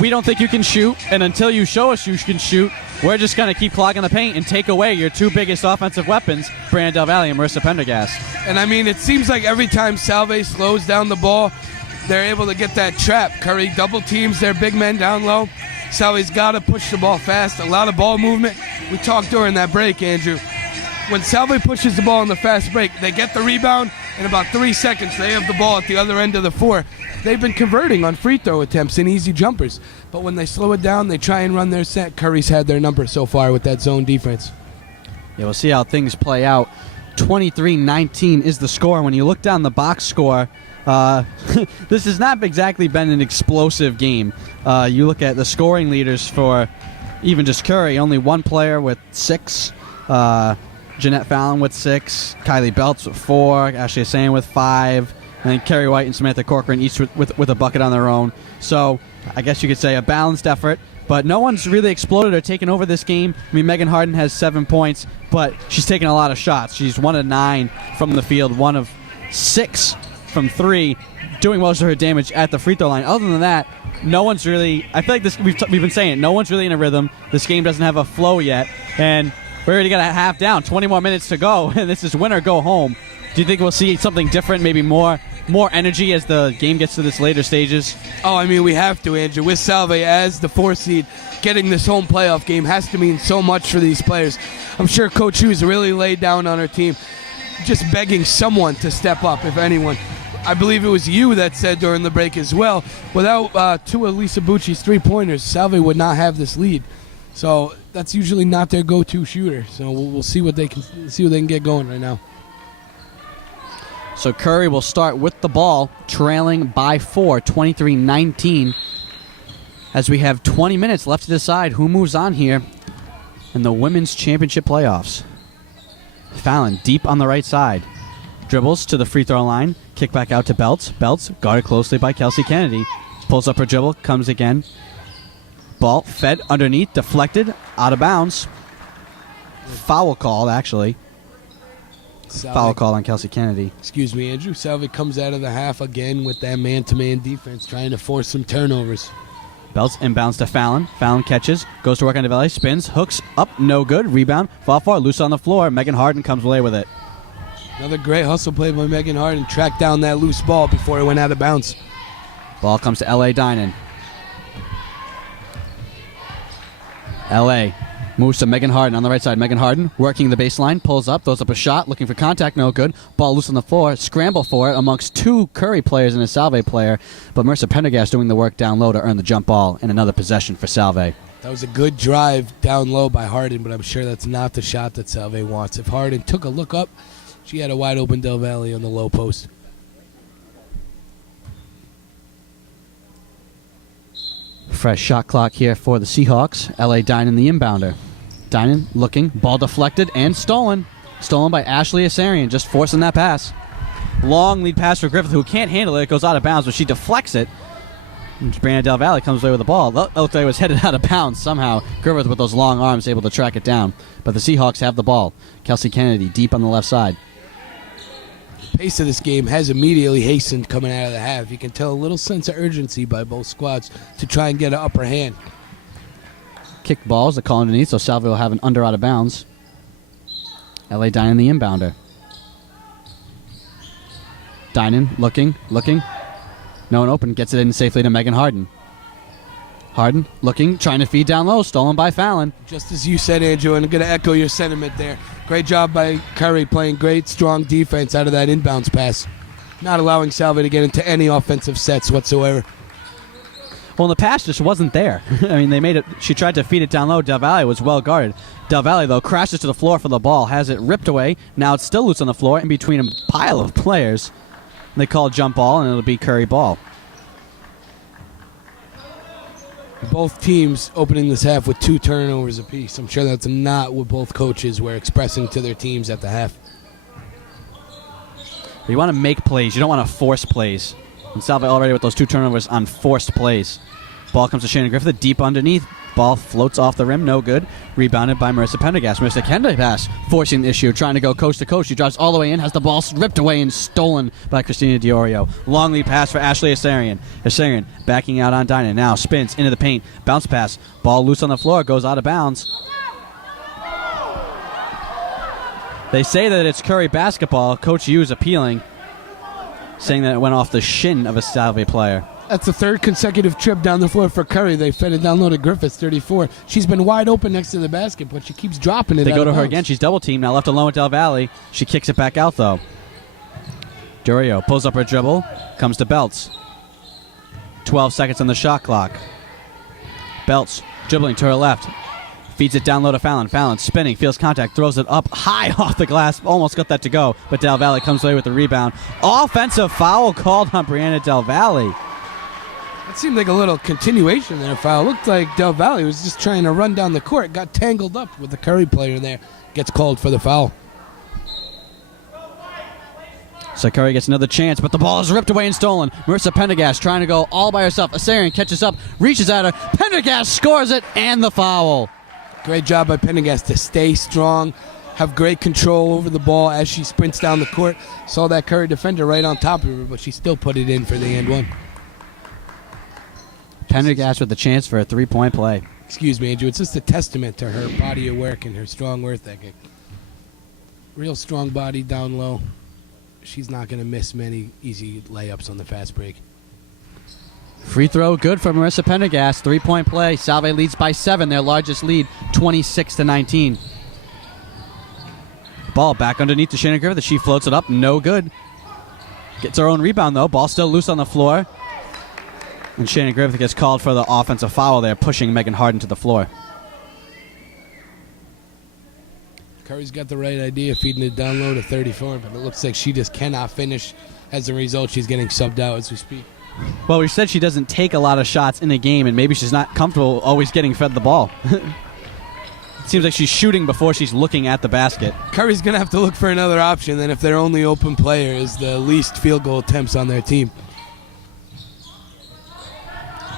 we don't think you can shoot, and until you show us you can shoot, we're just going to keep clogging the paint and take away your 2 biggest offensive weapons, Brandon Del Valle and Marissa Pendergast. And I mean, it seems like every time Salve slows down the ball, they're able to get that trap. Curry double teams their big men down low. Salve's got to push the ball fast, a lot of ball movement. We talked during that break, Andrew. When Salve pushes the ball in the fast break, they get the rebound. In about 3 seconds, they have the ball at the other end of the floor. They've been converting on free throw attempts and easy jumpers. But when they slow it down, they try and run their set. Curry's had their number so far with that zone defense. Yeah, we'll see how things play out. 23-19 is the score. When you look down the box score, this has not exactly been an explosive game. You look at the scoring leaders for even just Curry, only one player with 6. Jeanette Fallon with 6, Kylie Belts with 4, Ashley Hassan with 5, and then Kerry White and Samantha Corcoran each with a bucket on their own. So I guess you could say a balanced effort, but no one's really exploded or taken over this game. I mean, Megan Harden has 7 points, but she's taken a lot of shots. She's 1 of 9 from the field, 1 of 6 from 3, doing most of her damage at the free throw line. Other than that, no one's really, I feel like this, we've been saying it, no one's really in a rhythm. This game doesn't have a flow yet, and we already got a half down, 20 more minutes to go, and this is win or go home. Do you think we'll see something different, maybe more energy as the game gets to this later stages? Oh, I mean, we have to, Andrew. With Salve as the 4 seed, getting this home playoff game has to mean so much for these players. I'm sure Coach Hughes really laid down on her team, just begging someone to step up, if anyone. I believe it was you that said during the break as well, without 2 of Lisa Bucci's 3-pointers, Salve would not have this lead. So that's usually not their go-to shooter. So we'll see what they can get going right now. So Curry will start with the ball, trailing by 4, 23-19, as we have 20 minutes left to decide who moves on here in the Women's Championship playoffs. Fallon deep on the right side. Dribbles to the free throw line. Kick back out to Belts. Belts guarded closely by Kelsey Kennedy. Pulls up her dribble. Comes again. Ball fed underneath. Deflected. Out of bounds. Foul called, actually. Foul call on Kelsey Kennedy. Excuse me, Andrew. Salve comes out of the half again with that man-to-man defense, trying to force some turnovers. Belts inbounds to Fallon. Fallon catches, goes to work on DeValle, spins, hooks up, no good. Rebound, fall far, loose on the floor. Megan Harden comes away with it. Another great hustle play by Megan Harden. Tracked down that loose ball before it went out of bounds. Ball comes to L.A. Dinan. L.A. moves to Megan Harden on the right side. Megan Harden working the baseline, pulls up, throws up a shot, looking for contact, no good. Ball loose on the floor, scramble for it amongst 2 Curry players and a Salve player, but Marissa Pendergast doing the work down low to earn the jump ball and another possession for Salve. That was a good drive down low by Harden, but I'm sure that's not the shot that Salve wants. If Harden took a look up, she had a wide open Del Valle on the low post. Fresh shot clock here for the Seahawks. L.A. Dinan, the inbounder. Dinan looking, ball deflected and stolen. Stolen by Ashley Asarian, just forcing that pass. Long lead pass for Griffith, who can't handle it. It goes out of bounds, but she deflects it. And Brandon Del Valle comes away with the ball. It looked like it was headed out of bounds somehow. Griffith with those long arms able to track it down. But the Seahawks have the ball. Kelsey Kennedy deep on the left side. Pace of this game has immediately hastened coming out of the half. You can tell a little sense of urgency by both squads to try and get an upper hand. kick balls. The call underneath, so Salve will have an under out of bounds. LA Dinan, the inbounder. Dinan looking. No one open. Gets it in safely to Megan Harden. Harden looking, trying to feed down low. Stolen by Fallon. Just as you said, Andrew, and I'm going to echo your sentiment there. Great job by Curry playing great, strong defense out of that inbounds pass. Not allowing Salve to get into any offensive sets whatsoever. Well, the pass just wasn't there. I mean, they made it. She tried to feed it down low. Del Valle was well guarded. Del Valle, though, crashes to the floor for the ball. Has it ripped away. Now it's still loose on the floor in between a pile of players. They call jump ball, and it'll be Curry ball. Both teams opening this half with 2 turnovers apiece. I'm sure that's not what both coaches were expressing to their teams at the half. You want to make plays. You don't want to force plays. And Salve already with those 2 turnovers on forced plays. Ball comes to Shannon Griffith, deep underneath. Ball floats off the rim, no good. Rebounded by Marissa Pendergast. Marissa Pendergast forcing the issue, trying to go coast to coast. She drives all the way in, has the ball ripped away and stolen by Christina Diorio. Long lead pass for Ashley Asarian. Asarian backing out on Dinan. Now spins into the paint. Bounce pass. Ball loose on the floor, goes out of bounds. They say that it's Curry basketball. Coach Yu is appealing, saying that it went off the shin of a Salve player. That's the 3rd consecutive trip down the floor for Curry. They fed it down low to Griffiths, 34. She's been wide open next to the basket, but she keeps dropping it. They out go of to her bounds. again. She's double teamed. Now left alone with Del Valle. She kicks it back out, though. Durio pulls up her dribble. Comes to Belts. 12 seconds on the shot clock. Belts dribbling to her left. Feeds it down low to Fallon. Fallon spinning, feels contact, throws it up high off the glass. Almost got that to go, but Del Valle comes away with the rebound. Offensive foul called on Brianna Del Valle. It seemed like a little continuation there, foul. Looked like Del Valle was just trying to run down the court. Got tangled up with the Curry player there. Gets called for the foul. So Curry gets another chance, but the ball is ripped away and stolen. Marissa Pendergast trying to go all by herself. Asarian catches up, reaches at her. Pendergast scores it, and the foul. Great job by Pendergast to stay strong, have great control over the ball as she sprints down the court. Saw that Curry defender right on top of her, but she still put it in for the and one. Pendergast with the chance for a 3-point play. Excuse me, Andrew. It's just a testament to her body of work and her strong work ethic. Real strong body down low. She's not going to miss many easy layups on the fast break. Free throw good for Marissa Pendergast. 3-point play. Salve leads by 7, their largest lead, 26-19. Ball back underneath to Shannon Griffith. She floats it up. No good. Gets her own rebound, though. Ball still loose on the floor. And Shannon Griffith gets called for the offensive foul there, pushing Megan Harden to the floor. Curry's got the right idea, feeding it down low to 34, but it looks like she just cannot finish. As a result, she's getting subbed out as we speak. Well, we said she doesn't take a lot of shots in a game, and maybe she's not comfortable always getting fed the ball. It seems like she's shooting before she's looking at the basket. Curry's going to have to look for another option than if their only open player is the least field goal attempts on their team.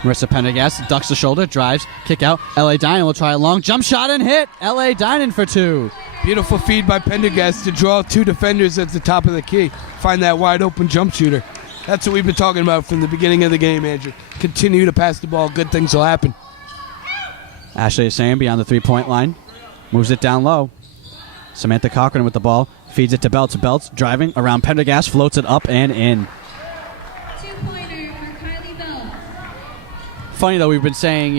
Marissa Pendergast ducks the shoulder, drives, kick out. LA Dinan will try a long jump shot and hit. LA Dinan for 2. Beautiful feed by Pendergast to draw 2 defenders at the top of the key. Find that wide open jump shooter. That's what we've been talking about from the beginning of the game, Andrew. Continue to pass the ball. Good things will happen. Ashley Asarian beyond the 3-point line. Moves it down low. Samantha Cochran with the ball. Feeds it to Belts. Belts driving around Pendergast. Floats it up and in. 2-pointer for Kylie Belts. Funny, though, we've been saying,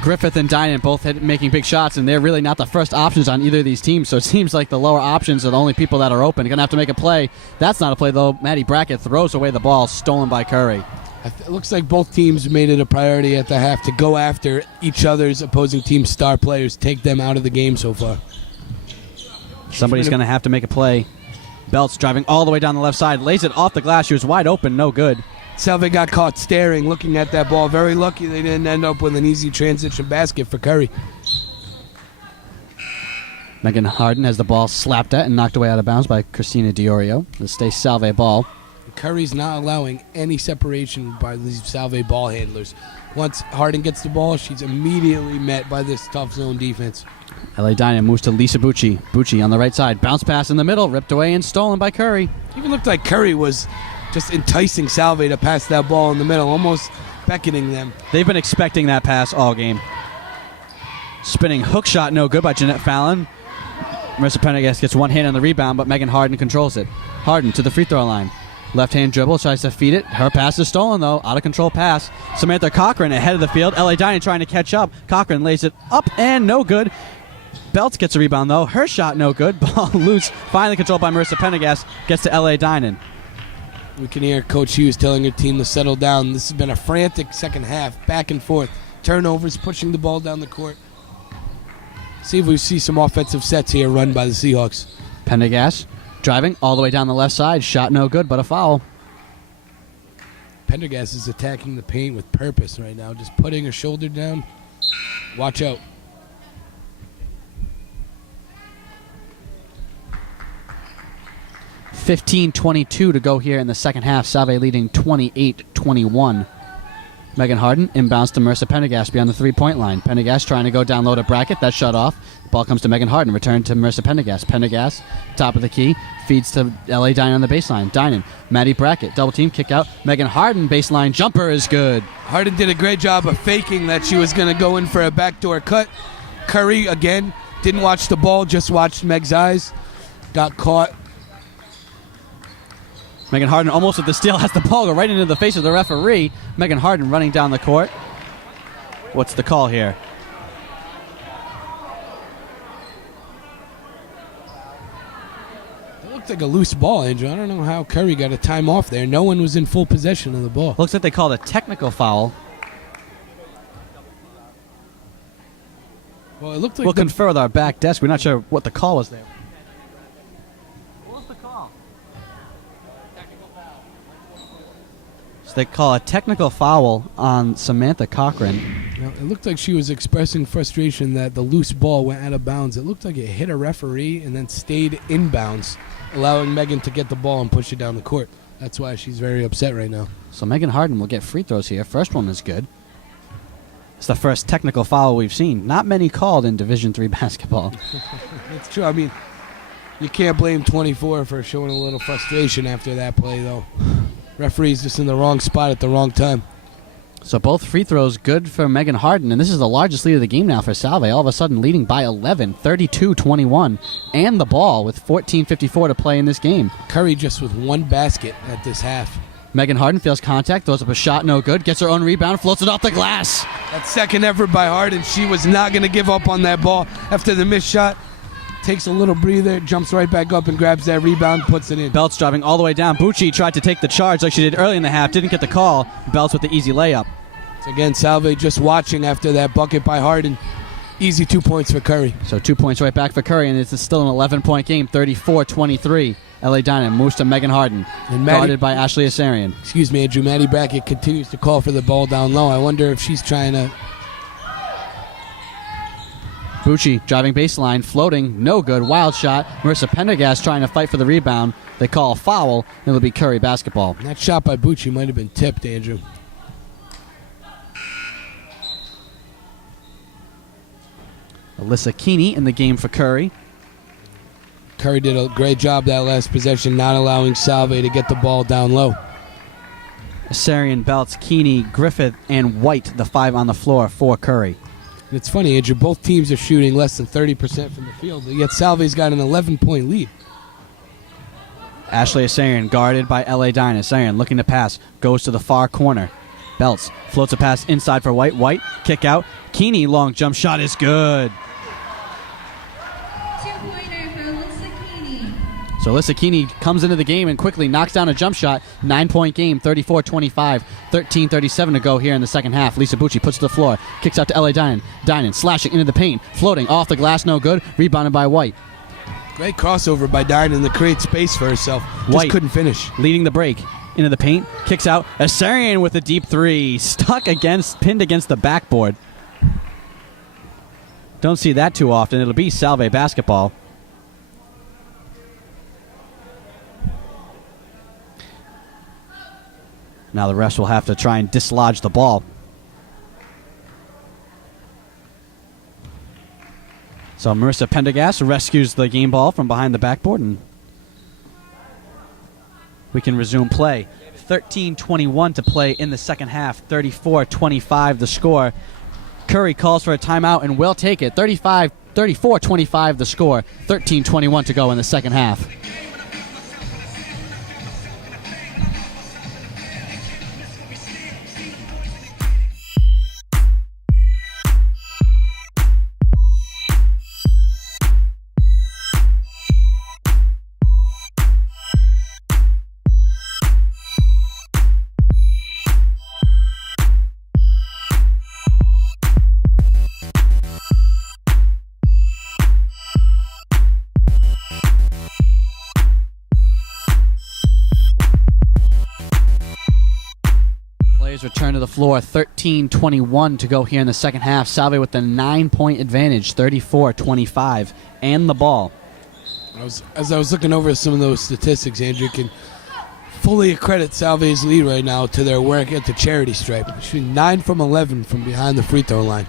Griffith and Dinan both making big shots, and they're really not the first options on either of these teams, so it seems like the lower options are the only people that are open. You're going to have to make a play. That's not a play, though. Maddie Brackett throws away the ball, stolen by Curry. It looks like both teams made it a priority at the half to go after each other's opposing team's star players, take them out of the game so far. Somebody's going to have to make a play. Belts driving all the way down the left side, lays it off the glass. She was wide open, no good. Salve got caught staring, looking at that ball. Very lucky they didn't end up with an easy transition basket for Curry. Megan Harden has the ball slapped at and knocked away out of bounds by Christina Diorio. This stays Salve ball. Curry's not allowing any separation by these Salve ball handlers. Once Harden gets the ball, she's immediately met by this tough zone defense. LA Dinan moves to Lisa Bucci. Bucci on the right side. Bounce pass in the middle. Ripped away and stolen by Curry. Even looked like Curry was just enticing Salve to pass that ball in the middle, almost beckoning them. They've been expecting that pass all game. Spinning hook shot, no good by Jeanette Fallon. Marissa Pendergast gets one hand on the rebound, but Megan Harden controls it. Harden to the free throw line. Left hand dribble, tries to feed it. Her pass is stolen, though. Out of control pass. Samantha Cochran ahead of the field. L.A. Dining trying to catch up. Cochran lays it up and no good. Belts gets a rebound, though. Her shot no good. Ball loose. Finally controlled by Marissa Pendergast. Gets to L.A. Dining. We can hear Coach Hughes telling her team to settle down. This has been a frantic second half, back and forth. Turnovers, pushing the ball down the court. See if we see some offensive sets here run by the Seahawks. Pendergast driving all the way down the left side. Shot no good, but a foul. Pendergast is attacking the paint with purpose right now, just putting her shoulder down. Watch out. .22 to go here in the second half. Salve leading 28-21. Megan Harden inbounds to Marissa Pendergast beyond the three-point line. Pendergast trying to go down low to bracket. That's shut off. Ball comes to Megan Harden. Return to Marissa Pendergast. Pendergast, top of the key, feeds to L.A. Dinan on the baseline. Dinan, Maddie Brackett, double team, kick out. Megan Harden, baseline jumper is good. Harden did a great job of faking that she was going to go in for a backdoor cut. Curry, again, didn't watch the ball, just watched Meg's eyes. Got caught. Megan Harden almost with the steal, has the ball go right into the face of the referee. Megan Harden running down the court. What's the call here? It looked like a loose ball, Andrew. I don't know how Curry got a time off there. No one was in full possession of the ball. Looks like they called a technical foul. Well, it looked like we'll confer with our back desk. We're not sure what the call was there. What was the call? So they call a technical foul on Samantha Cochran. Now, it looked like she was expressing frustration that the loose ball went out of bounds. It looked like it hit a referee and then stayed inbounds, allowing Megan to get the ball and push it down the court. That's why she's very upset right now. So Megan Harden will get free throws here. First one is good. It's the first technical foul we've seen. Not many called in Division III basketball. It's true. I mean, you can't blame 24 for showing a little frustration after that play, though. Referee's just in the wrong spot at the wrong time. So both free throws good for Megan Harden, and this is the largest lead of the game now for Salve. All of a sudden leading by 11, 32-21, and the ball with 14:54 to play in this game. Curry just with one basket at this half. Megan Harden feels contact, throws up a shot, no good, gets her own rebound, floats it off the glass. That second effort by Harden, she was not going to give up on that ball after the missed shot. Takes a little breather, jumps right back up and grabs that rebound, puts it in. Belts driving all the way down. Bucci tried to take the charge like she did early in the half, didn't get the call. Belts with the easy layup. So again, Salve just watching after that bucket by Harden. Easy 2 points for Curry. So 2 points right back for Curry, and it's still an 11-point game, 34-23. L.A. Dinan moves to Megan Harden, and guarded by Ashley Asarian. Excuse me, Andrew. Maddie Brackett continues to call for the ball down low. I wonder if she's trying to... Bucci driving baseline, floating, no good, wild shot. Marissa Pendergast trying to fight for the rebound. They call a foul, and it'll be Curry basketball. That shot by Bucci might have been tipped, Andrew. Alyssa Keeney in the game for Curry. Curry did a great job that last possession, not allowing Salve to get the ball down low. Asarian, Belts, Keeney, Griffith, and White, the five on the floor for Curry. And it's funny, Andrew, both teams are shooting less than 30% from the field, yet Salve's got an 11-point lead. Ashley Asarian guarded by L.A. Dinan. Asarian looking to pass, goes to the far corner. Belts floats a pass inside for White. White, kick out. Keeney, long jump shot is good. Two-pointer for Alyssa Keeney. So Alyssa Keeney comes into the game and quickly knocks down a jump shot. 9-point game, 34-25, 13:37 to go here in the second half. Lisa Bucci puts it to the floor, kicks out to L.A. Dinan. Dinan slashing into the paint, floating off the glass, no good. Rebounded by White. Great crossover by Dinan to create space for herself. Just White couldn't finish. Leading the break. Into the paint, kicks out. Asarian with a deep three. Pinned against the backboard. Don't see that too often. It'll be Salve basketball. Now the refs will have to try and dislodge the ball. So Marissa Pendergast rescues the game ball from behind the backboard, and we can resume play. 13:21 to play in the second half. 34-25 the score. Curry calls for a timeout and will take it. 34-25 the score. 13:21 to go in the second half. Return to the floor. 13:21 to go here in the second half. Salve with the 9-point advantage, 34-25, and the ball. As I was looking over some of those statistics, Andrew, can fully accredit Salve's lead right now to their work at the charity stripe. Shooting 9 from 11 from behind the free throw line.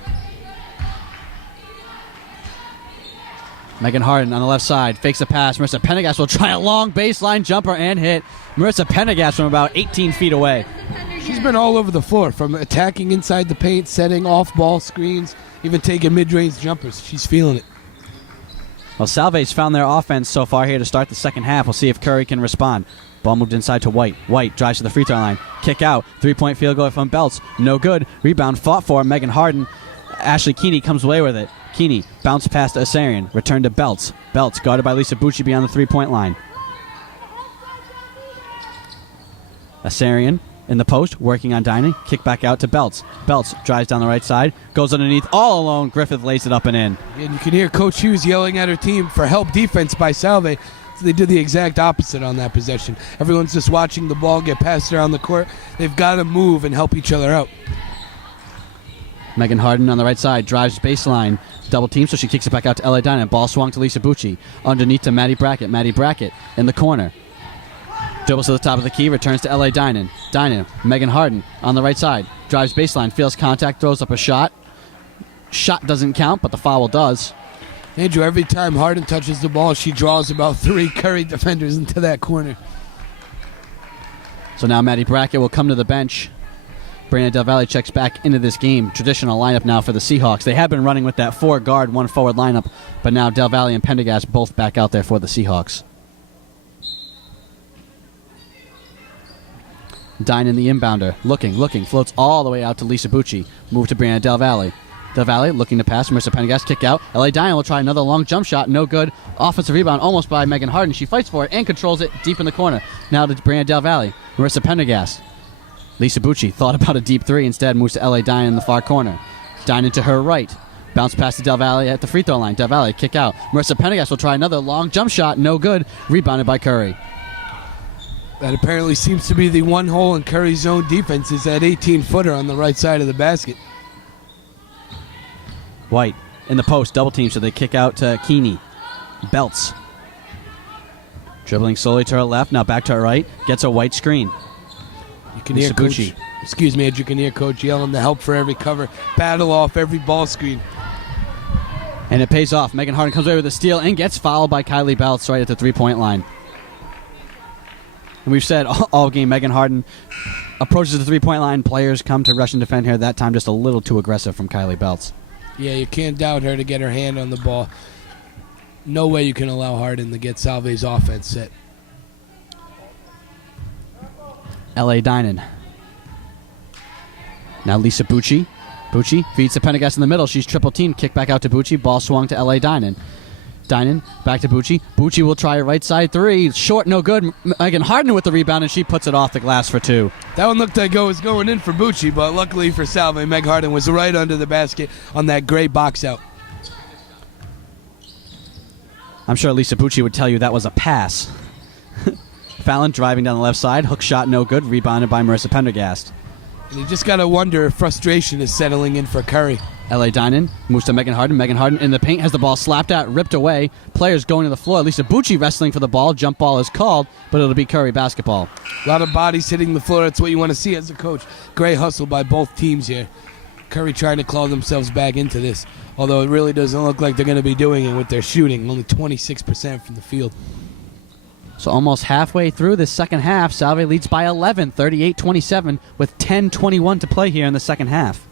Megan Harden on the left side fakes a pass. Marissa Pendergast will try a long baseline jumper and hit. Marissa Pendergast from about 18 feet away. She's been all over the floor, from attacking inside the paint, setting off-ball screens, even taking mid-range jumpers. She's feeling it. Well, Salve's found their offense so far here to start the second half. We'll see if Curry can respond. Ball moved inside to White. White drives to the free throw line. Kick out. 3-point field goal from Belts. No good. Rebound fought for Megan Harden. Ashley Keeney comes away with it. Keeney bounced past Asarian. Return to Belts. Belts guarded by Lisa Bucci beyond the 3-point line. Asarian in the post, working on Dining. Kick back out to Belts. Belts drives down the right side, goes underneath all alone. Griffith lays it up and in. And you can hear Coach Hughes yelling at her team for help defense by Salve. So they did the exact opposite on that possession. Everyone's just watching the ball get passed around the court. They've got to move and help each other out. Megan Harden on the right side drives baseline. Double team, so she kicks it back out to L.A. Dinan. Ball swung to Lisa Bucci. Underneath to Maddie Brackett. Maddie Brackett in the corner. Dribbles to the top of the key, returns to L.A. Dinan. Dinan, Megan Harden on the right side. Drives baseline, feels contact, throws up a shot. Shot doesn't count, but the foul does. Andrew, every time Harden touches the ball, she draws about 3 Curry defenders into that corner. So now Maddie Brackett will come to the bench. Brianna Del Valle checks back into this game. Traditional lineup now for the Seahawks. They have been running with that 4-guard, 1-forward lineup, but now Del Valle and Pendergast both back out there for the Seahawks. Dine in the inbounder. Looking, floats all the way out to Lisa Bucci. Move to Brianna Del Valle. Del Valle looking to pass. Marissa Pendergast kick out. L.A. Dinan will try another long jump shot. No good. Offensive rebound almost by Megan Harden. She fights for it and controls it deep in the corner. Now to Brianna Del Valle. Marissa Pendergast. Lisa Bucci thought about a deep three. Instead moves to L.A. Dinan in the far corner. Dinan to her right. Bounce pass to Del Valle at the free throw line. Del Valle kick out. Marissa Pendergast will try another long jump shot. No good. Rebounded by Curry. That apparently seems to be the one hole in Curry's zone defense, is that 18-footer on the right side of the basket. White in the post, double team, so they kick out to Keeney. Belts. Dribbling slowly to her left, now back to her right. Gets a White screen. You can hear Coach, you can hear Coach yelling to help for every cover, battle off every ball screen. And it pays off. Megan Harden comes away with a steal and gets fouled by Kylie Belts right at the 3-point line. And we've said all game, Megan Harden approaches the 3-point line. Players come to rush and defend her. That time just a little too aggressive from Kylie Belts. Yeah, you can't doubt her to get her hand on the ball. No way you can allow Harden to get Salve's offense set. L.A. Dinan. Now Lisa Bucci. Bucci feeds to Pendergast in the middle. She's triple teamed. Kick back out to Bucci. Ball swung to L.A. Dinan. Dinan back to Bucci. Bucci will try a right side three. Short, no good. Megan Harden with the rebound, and she puts it off the glass for 2. That one looked like it was going in for Bucci, but luckily for Salve, Meg Harden was right under the basket on that gray box out. I'm sure Lisa Bucci would tell you that was a pass. Fallon driving down the left side. Hook shot, no good. Rebounded by Marissa Pendergast. And you just got to wonder if frustration is settling in for Curry. L.A. Dinan moves to Megan Harden. Megan Harden in the paint has the ball slapped out, ripped away. Players going to the floor. Lisa Bucci wrestling for the ball. Jump ball is called, but it'll be Curry basketball. A lot of bodies hitting the floor. That's what you want to see as a coach. Great hustle by both teams here. Curry trying to claw themselves back into this, although it really doesn't look like they're going to be doing it with their shooting. Only 26% from the field. So almost halfway through this second half, Salve leads by 11, 38-27, with 10:21 to play here in the second half.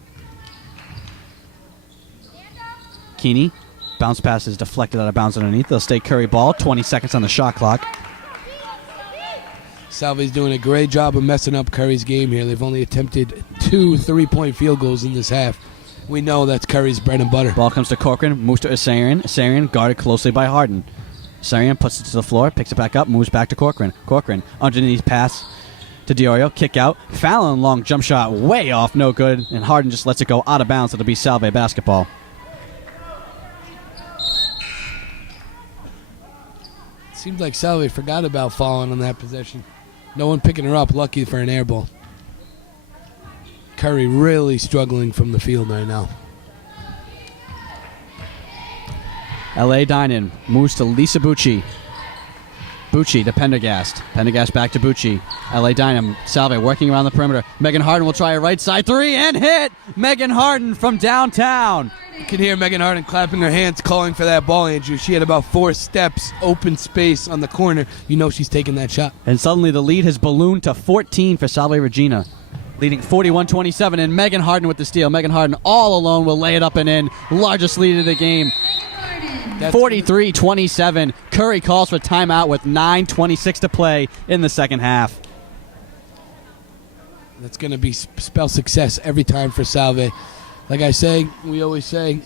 Keeney. Bounce pass is deflected out of bounds underneath. They'll stay Curry ball. 20 seconds on the shot clock. Salve's doing a great job of messing up Curry's game here. They've only attempted 2 3-point field goals in this half. We know that's Curry's bread and butter. Ball comes to Corcoran, moves to Asarian. Asarian guarded closely by Harden. Asarian puts it to the floor, picks it back up, moves back to Corcoran. Corcoran, underneath pass to Diorio, kick out. Fallon, long jump shot, way off, no good. And Harden just lets it go out of bounds. It'll be Salve basketball. Seems like Salve forgot about Fallon on that possession. No one picking her up, lucky for an air ball. Curry really struggling from the field right now. L.A. Dinan moves to Lisa Bucci. Bucci to Pendergast. Pendergast back to Bucci. L.A. Dinan, Salve working around the perimeter. Megan Harden will try a right side three and hit! Megan Harden from downtown. You can hear Megan Harden clapping her hands, calling for that ball, Andrew. She had about 4 steps, open space on the corner. You know she's taking that shot. And suddenly the lead has ballooned to 14 for Salve Regina. Leading 41-27, and Megan Harden with the steal. Megan Harden all alone will lay it up and in. Largest lead of the game. 43-27. Curry calls for timeout with 9:26 to play in the second half. That's going to be spell success every time for Salve. Like I say, we always say,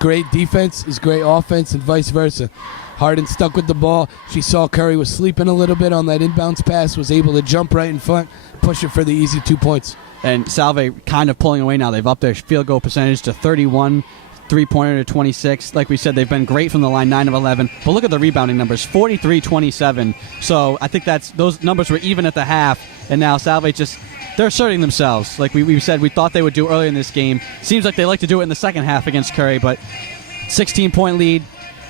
great defense is great offense and vice versa. Harden stuck with the ball. She saw Curry was sleeping a little bit on that inbounds pass, was able to jump right in front, push it for the easy 2 points. And Salve kind of pulling away now. They've upped their field goal percentage to 31, three-pointer to 26. Like we said, they've been great from the line, 9 of 11. But look at the rebounding numbers, 43-27. So I think those numbers were even at the half, and now Salve they're asserting themselves. Like we said, we thought they would do earlier in this game. Seems like they like to do it in the second half against Curry, but 16-point lead.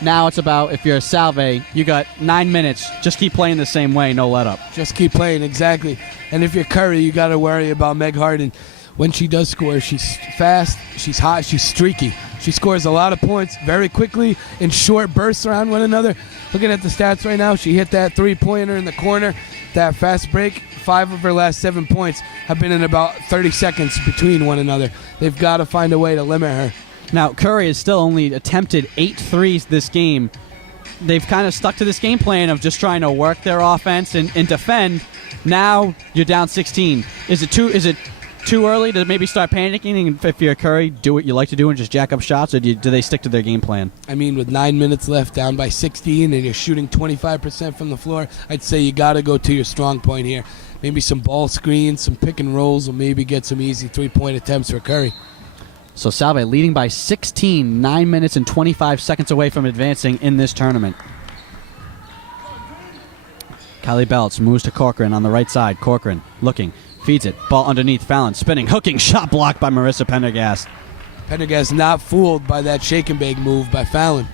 Now it's about, if you're a Salve, you got 9 minutes. Just keep playing the same way, no let up. Just keep playing, exactly. And if you're Curry, you got to worry about Meg Harden. When she does score, she's fast, she's hot, she's streaky. She scores a lot of points very quickly in short bursts around one another. Looking at the stats right now, she hit that three-pointer in the corner, that fast break. 5 of her last 7 points have been in about 30 seconds between one another. They've got to find a way to limit her. Now, Curry has still only attempted 8 threes this game. They've kind of stuck to this game plan of just trying to work their offense and defend. Now you're down 16. Is it too early to maybe start panicking? And if you're Curry, do what you like to do and just jack up shots, or do they stick to their game plan? I mean, with 9 minutes left, down by 16, and you're shooting 25% from the floor, I'd say you got to go to your strong point here. Maybe some ball screens, some pick and rolls will maybe get some easy 3-point attempts for Curry. So Salve leading by 16, 9 minutes and 25 seconds away from advancing in this tournament. Kylie Belts moves to Corcoran on the right side. Corcoran looking, feeds it, ball underneath, Fallon spinning, hooking, shot blocked by Marissa Pendergast. Pendergast not fooled by that shake and bake move by Fallon.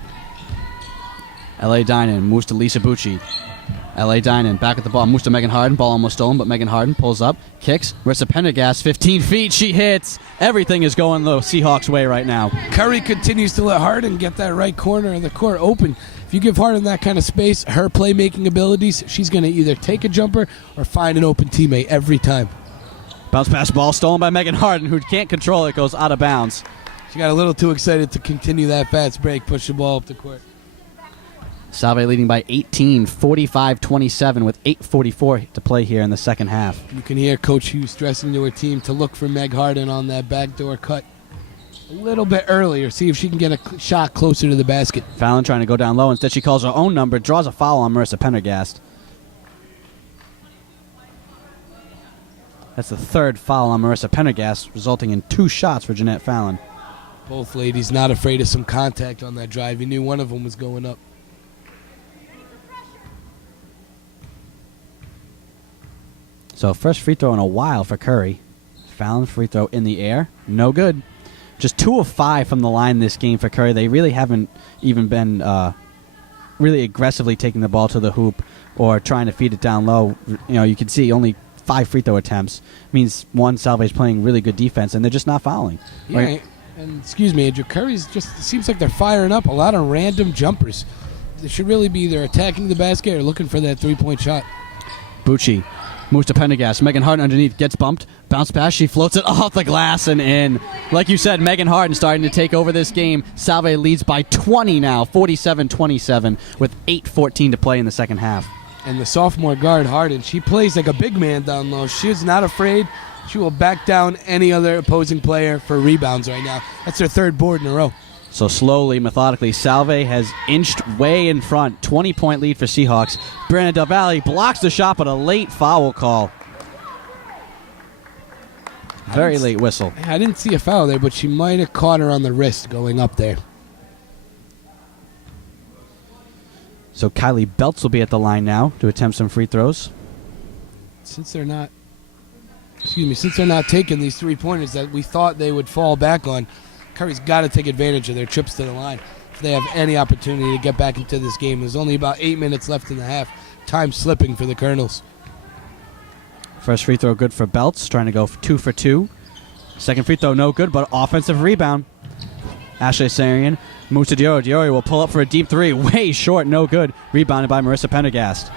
L.A. Dinan moves to Lisa Bucci. L.A. Dinan back at the ball, moves to Megan Harden. Ball almost stolen, but Megan Harden pulls up, kicks. Marissa Pendergast, 15 feet, she hits. Everything is going the Seahawks' way right now. Curry continues to let Harden get that right corner of the court open. If you give Harden that kind of space, her playmaking abilities, she's going to either take a jumper or find an open teammate every time. Bounce pass ball stolen by Megan Harden, who can't control it, goes out of bounds. She got a little too excited to continue that fast break, push the ball up the court. Salve leading by 18, 45-27 with 8:44 to play here in the second half. You can hear Coach Hughes stressing to her team to look for Meg Harden on that backdoor cut a little bit earlier, see if she can get a shot closer to the basket. Fallon trying to go down low. Instead, she calls her own number, draws a foul on Marissa Pendergast. That's the third foul on Marissa Pendergast, resulting in 2 shots for Jeanette Fallon. Both ladies not afraid of some contact on that drive. You knew one of them was going up. So first free throw in a while for Curry. Fallon free throw in the air. No good. Just 2 of 5 from the line this game for Curry. They really haven't even been really aggressively taking the ball to the hoop or trying to feed it down low. You know, you can see only 5 free throw attempts. Means one, Salve's playing really good defense, and they're just not fouling. Yeah, Right? and excuse me, Andrew, Curry's just seems like they're firing up a lot of random jumpers. They should really be either attacking the basket or looking for that 3-point shot. Bucci Moves to Pendergast. Megan Harden underneath. Gets bumped. Bounce pass. She floats it off the glass and in. Like you said, Megan Harden starting to take over this game. Salve leads by 20 now. 47-27 with 8:14 to play in the second half. And the sophomore guard, Harden, she plays like a big man down low. She's not afraid. She will back down any other opposing player for rebounds right now. That's her third board in a row. So slowly, methodically, Salve has inched way in front. 20-point lead for Seahawks. Brandon Del Valle blocks the shot, but a late foul call. Very late whistle. I didn't see a foul there, but she might have caught her on the wrist going up there. So Kylie Belts will be at the line now to attempt some free throws. Since they're not taking these three-pointers that we thought they would fall back on, Curry's got to take advantage of their trips to the line if they have any opportunity to get back into this game. There's only about 8 minutes left in the half. Time slipping for the Colonels. First free throw good for Belts, trying to go 2 for 2. Second free throw no good, but offensive rebound. Ashley Sarian moves to Diori. Diori will pull up for a deep three. Way short, no good. Rebounded by Marissa Pendergast.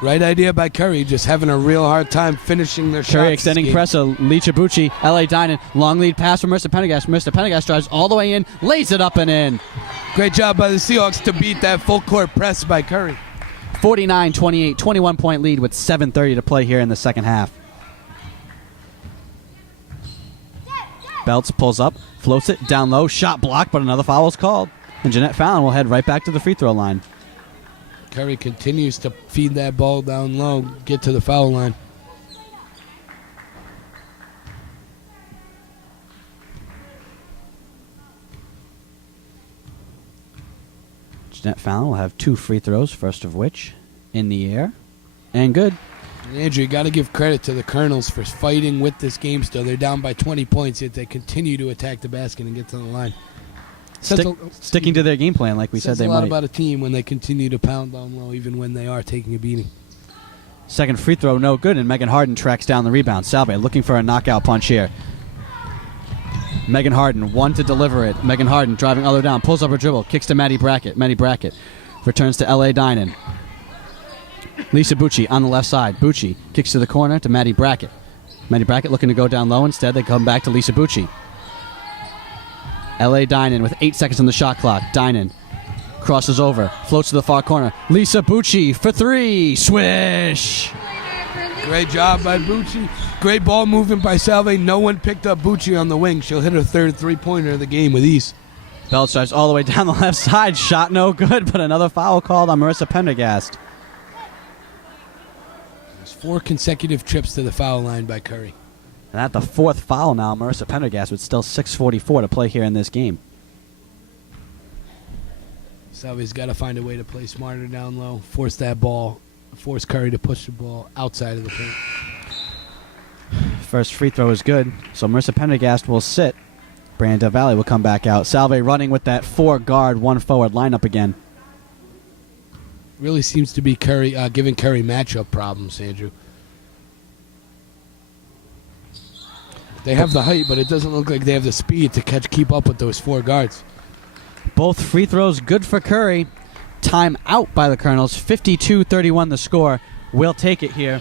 Right idea by Curry, just having a real hard time finishing their shots. Curry extending press of Licha Bucci. L.A. Dinan, long lead pass from Marissa Pendergast. Marissa Pendergast drives all the way in, lays it up and in. Great job by the Seahawks to beat that full court press by Curry. 49-28, 21-point lead with 7:30 to play here in the second half. Belts pulls up, floats it down low, shot blocked, but another foul is called. And Jeanette Fallon will head right back to the free throw line. Curry continues to feed that ball down low, get to the foul line. Jeanette Fallon will have 2 free throws, first of which in the air and good. And Andrew, you got to give credit to the Colonels for fighting with this game still. They're down by 20 points, yet they continue to attack the basket and get to the line. Sticking to their game plan like we said they might. Says a lot might. about a team when they continue to pound down low, even when they are taking a beating. Second free throw no good, and Megan Harden tracks down the rebound. Salve looking for a knockout punch here. Megan Harden, one to deliver it. Megan Harden driving other down, pulls up her dribble, kicks to Maddie Brackett. Maddie Brackett returns to L.A. Dinan. Lisa Bucci on the left side. Bucci kicks to the corner to Maddie Brackett. Maddie Brackett looking to go down low. Instead, they come back to Lisa Bucci. L.A. Dinan with 8 seconds on the shot clock. Dinan crosses over, floats to the far corner. Lisa Bucci for 3. Swish! Great job by Bucci. Great ball movement by Salve. No one picked up Bucci on the wing. She'll hit her third three-pointer of the game with ease. Belt drives all the way down the left side. Shot no good, but another foul called on Marissa Pendergast. There's 4 consecutive trips to the foul line by Curry. And at the 4th foul now, Marissa Pendergast with still 6:44 to play here in this game. Salve's got to find a way to play smarter down low, force that ball, force Curry to push the ball outside of the paint. First free throw is good, so Marissa Pendergast will sit. Brandon Del Valle will come back out. Salve running with that 4-guard, 1-forward lineup again. Really seems to be Curry giving Curry matchup problems, Andrew. They have the height, but it doesn't look like they have the speed to keep up with those 4 guards. Both free throws good for Curry. Time out by the Colonels. 52-31 the score. We'll take it here.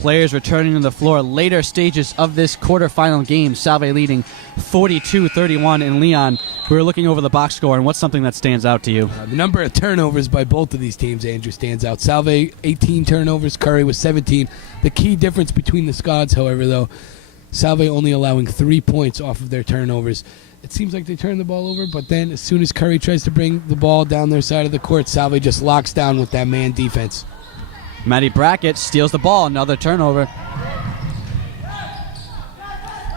Players returning to the floor. Later stages of this quarterfinal game. Salve leading 42-31 in Leon. We were looking over the box score, and what's something that stands out to you? The number of turnovers by both of these teams, Andrew, stands out. Salve, 18 turnovers. Curry was 17. The key difference between the squads, however, though, Salve only allowing 3 points off of their turnovers. It seems like they turn the ball over, but then as soon as Curry tries to bring the ball down their side of the court, Salve just locks down with that man defense. Maddie Brackett steals the ball. Another turnover.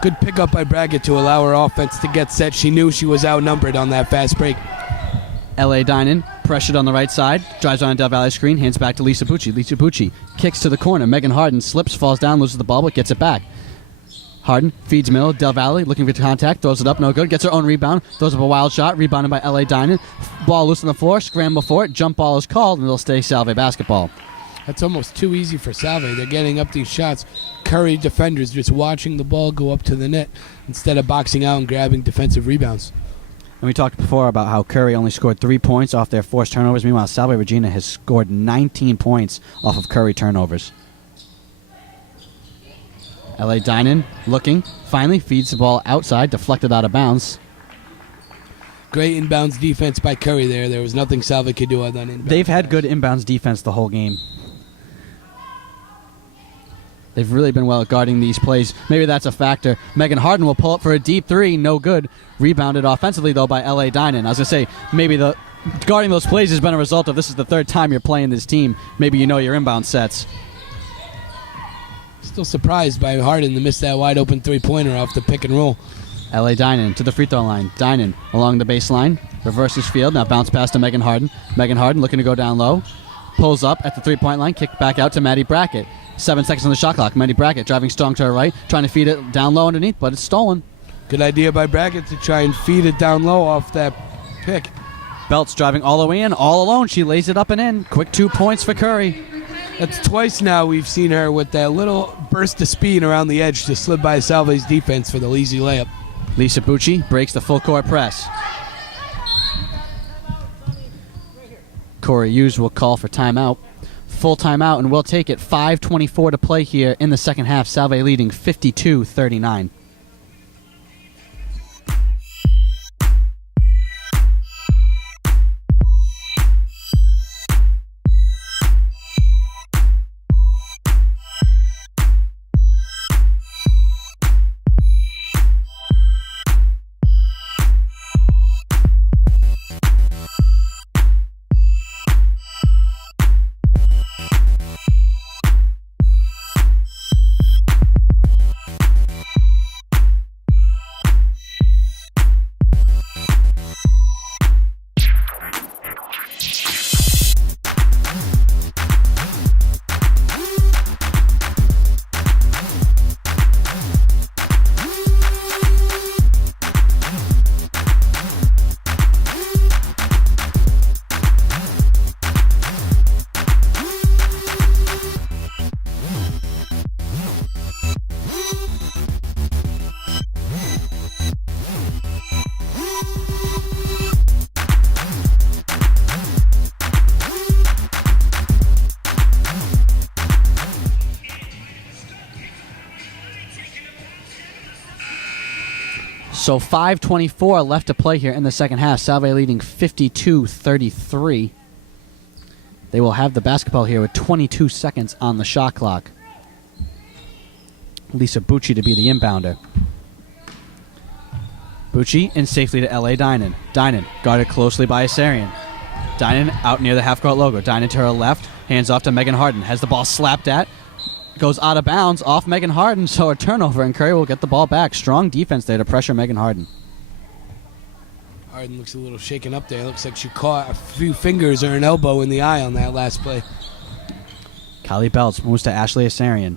Good pickup by Brackett to allow her offense to get set. She knew she was outnumbered on that fast break. L.A. Dinan pressured on the right side. Drives on a Del Valle screen. Hands back to Lisa Pucci. Lisa Pucci kicks to the corner. Megan Harden slips, falls down, loses the ball, but gets it back. Harden feeds middle. Del Valle looking for contact. Throws it up. No good. Gets her own rebound. Throws up a wild shot. Rebounded by L.A. Dinan. Ball loose on the floor. Scramble for it. Jump ball is called, and it'll stay Salve basketball. That's almost too easy for Salve. They're getting up these shots. Curry defenders just watching the ball go up to the net instead of boxing out and grabbing defensive rebounds. And we talked before about how Curry only scored 3 points off their forced turnovers. Meanwhile, Salve Regina has scored 19 points off of Curry turnovers. L.A. Dinan looking. Finally feeds the ball outside. Deflected out of bounds. Great inbounds defense by Curry there. There was nothing Salve could do other than inbounds. They've had good inbounds defense the whole game. They've really been well at guarding these plays. Maybe that's a factor. Megan Harden will pull up for a deep three. No good. Rebounded offensively, though, by L.A. Dinan. I was going to say, maybe the guarding those plays has been a result of this is the third time you're playing this team. Maybe you know your inbound sets. Still surprised by Harden to miss that wide-open three-pointer off the pick and roll. L.A. Dinan to the free throw line. Dinan along the baseline. Reverses field. Now bounce pass to Megan Harden. Megan Harden looking to go down low. Pulls up at the three-point line. Kick back out to Maddie Brackett. 7 seconds on the shot clock. Maddie Brackett driving strong to her right, trying to feed it down low underneath, but it's stolen. Good idea by Brackett to try and feed it down low off that pick. Belts driving all the way in, all alone. She lays it up and in. Quick 2 points for Curry. That's twice now we've seen her with that little burst of speed around the edge to slip by Salve's defense for the easy layup. Lisa Bucci breaks the full court press. Corey Hughes will call for timeout. Full timeout, and we'll take it. 5:24 to play here in the second half. Salve leading 52-39. So 5:24 left to play here in the second half. Salve leading 52-33. They will have the basketball here with 22 seconds on the shot clock. Lisa Bucci to be the inbounder. Bucci in safely to L.A. Dinan. Dinan guarded closely by Asarian. Dinan out near the half-court logo. Dinan to her left. Hands off to Megan Harden. Has the ball slapped at. Goes out of bounds off Megan Harden, so a turnover, and Curry will get the ball back. Strong defense there to pressure Megan Harden. Harden looks a little shaken up there. Looks like she caught a few fingers or an elbow in the eye on that last play. Kylie Belts moves to Ashley Asarian.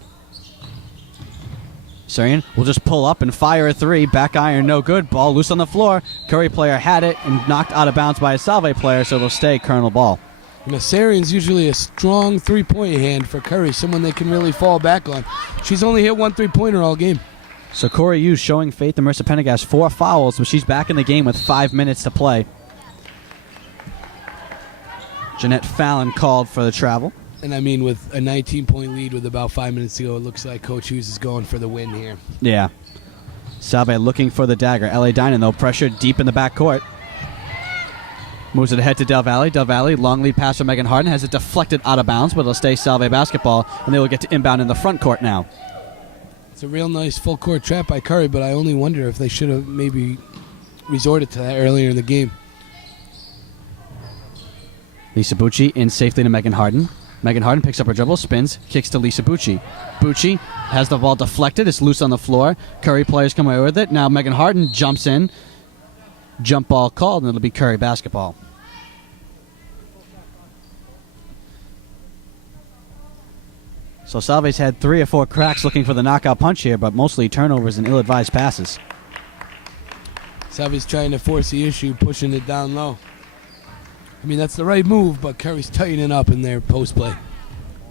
Asarian will just pull up and fire a three. Back iron, no good. Ball loose on the floor. Curry player had it and knocked out of bounds by a Salve player, so it'll stay Colonel ball. And Asarian's usually a strong three-point hand for Curry, someone they can really fall back on. She's only hit 1 3-pointer all game. So Corey Hughes showing faith in Marissa Pendergast. 4 fouls, but she's back in the game with 5 minutes to play. Jeanette Fallon called for the travel. And I mean, with a 19-point lead with about 5 minutes to go, it looks like Coach Hughes is going for the win here. Yeah. Salve looking for the dagger. LA Dynan, though, pressured deep in the backcourt. Moves it ahead to Del Valle. Del Valle, long lead pass from Megan Harden, has it deflected out of bounds, but it'll stay Salve basketball, and they will get to inbound in the front court now. It's a real nice full-court trap by Curry, but I only wonder if they should have maybe resorted to that earlier in the game. Lisa Bucci in safely to Megan Harden. Megan Harden picks up her dribble, spins, kicks to Lisa Bucci. Bucci has the ball deflected. It's loose on the floor. Curry players come away with it. Now Megan Harden jumps in. Jump ball called, and it'll be Curry basketball. So Salve's had 3 or 4 cracks looking for the knockout punch here, but mostly turnovers and ill-advised passes. Salve's trying to force the issue, pushing it down low. I mean, that's the right move, but Curry's tightening up in their post play.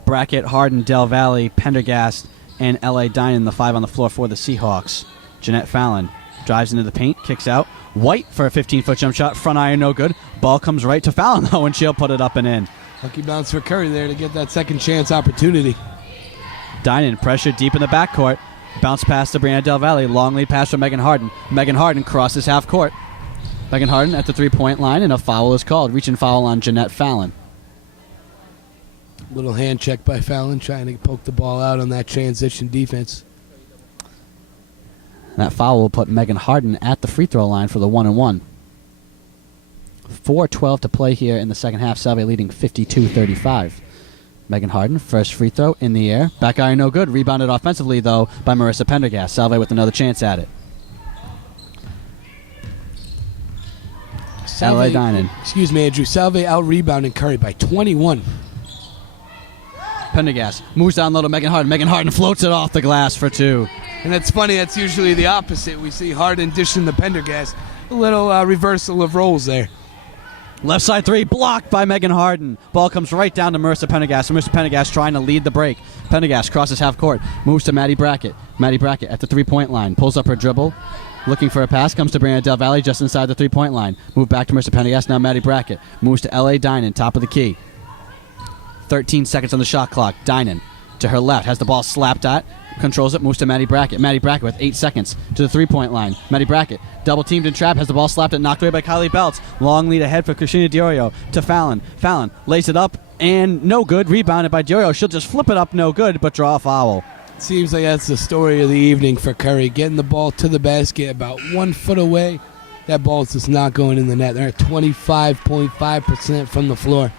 Brackett, Harden, Del Valle, Pendergast, and L.A. Dynan, the 5 on the floor for the Seahawks. Jeanette Fallon drives into the paint, kicks out. White for a 15-foot jump shot. Front iron, no good. Ball comes right to Fallon, though, and she'll put it up and in. Lucky bounce for Curry there to get that second chance opportunity. Dynan pressure deep in the backcourt. Bounce pass to Brianna Del Valle. Long lead pass from Megan Harden. Megan Harden crosses half court. Megan Harden at the three-point line, and a foul is called. Reaching foul on Jeanette Fallon. Little hand check by Fallon, trying to poke the ball out on that transition defense. That foul will put Megan Harden at the free throw line for the 1-and-1. 4:12 to play here in the second half. Salve leading 52-35. Megan Harden, first free throw in the air. Back iron, no good. Rebounded offensively, though, by Marissa Pendergast. Salve with another chance at it. Salve, LA Dynan. Excuse me, Andrew. Salve out-rebounding Curry by 21. Pendergast moves down low to Megan Harden. Megan Harden floats it off the glass for 2. And that's funny. That's usually the opposite. We see Harden dishing the Pendergast. A little reversal of roles there. Left side 3 blocked by Megan Harden. Ball comes right down to Marissa Pendergast. Marissa Pendergast trying to lead the break. Pendergast crosses half court. Moves to Maddie Brackett. Maddie Brackett at the 3-point line. Pulls up her dribble. Looking for a pass. Comes to Brianna Del Valle just inside the 3-point line. Move back to Marissa Pendergast. Now Maddie Brackett. Moves to L.A. Dynan. Top of the key. 13 seconds on the shot clock. Dynan to her left. Has the ball slapped at. Controls it. Moves to Maddie Brackett. Maddie Brackett with 8 seconds to the 3-point line. Maddie Brackett double teamed and trapped. Has the ball slapped at. Knocked away by Kylie Belts. Long lead ahead for Christina Diorio to Fallon. Fallon lays it up and no good. Rebounded by Diorio. She'll just flip it up. No good, but draw a foul. Seems like that's the story of the evening for Curry. Getting the ball to the basket about 1 foot away. That ball's just not going in the net. They're at 25.5% from the floor.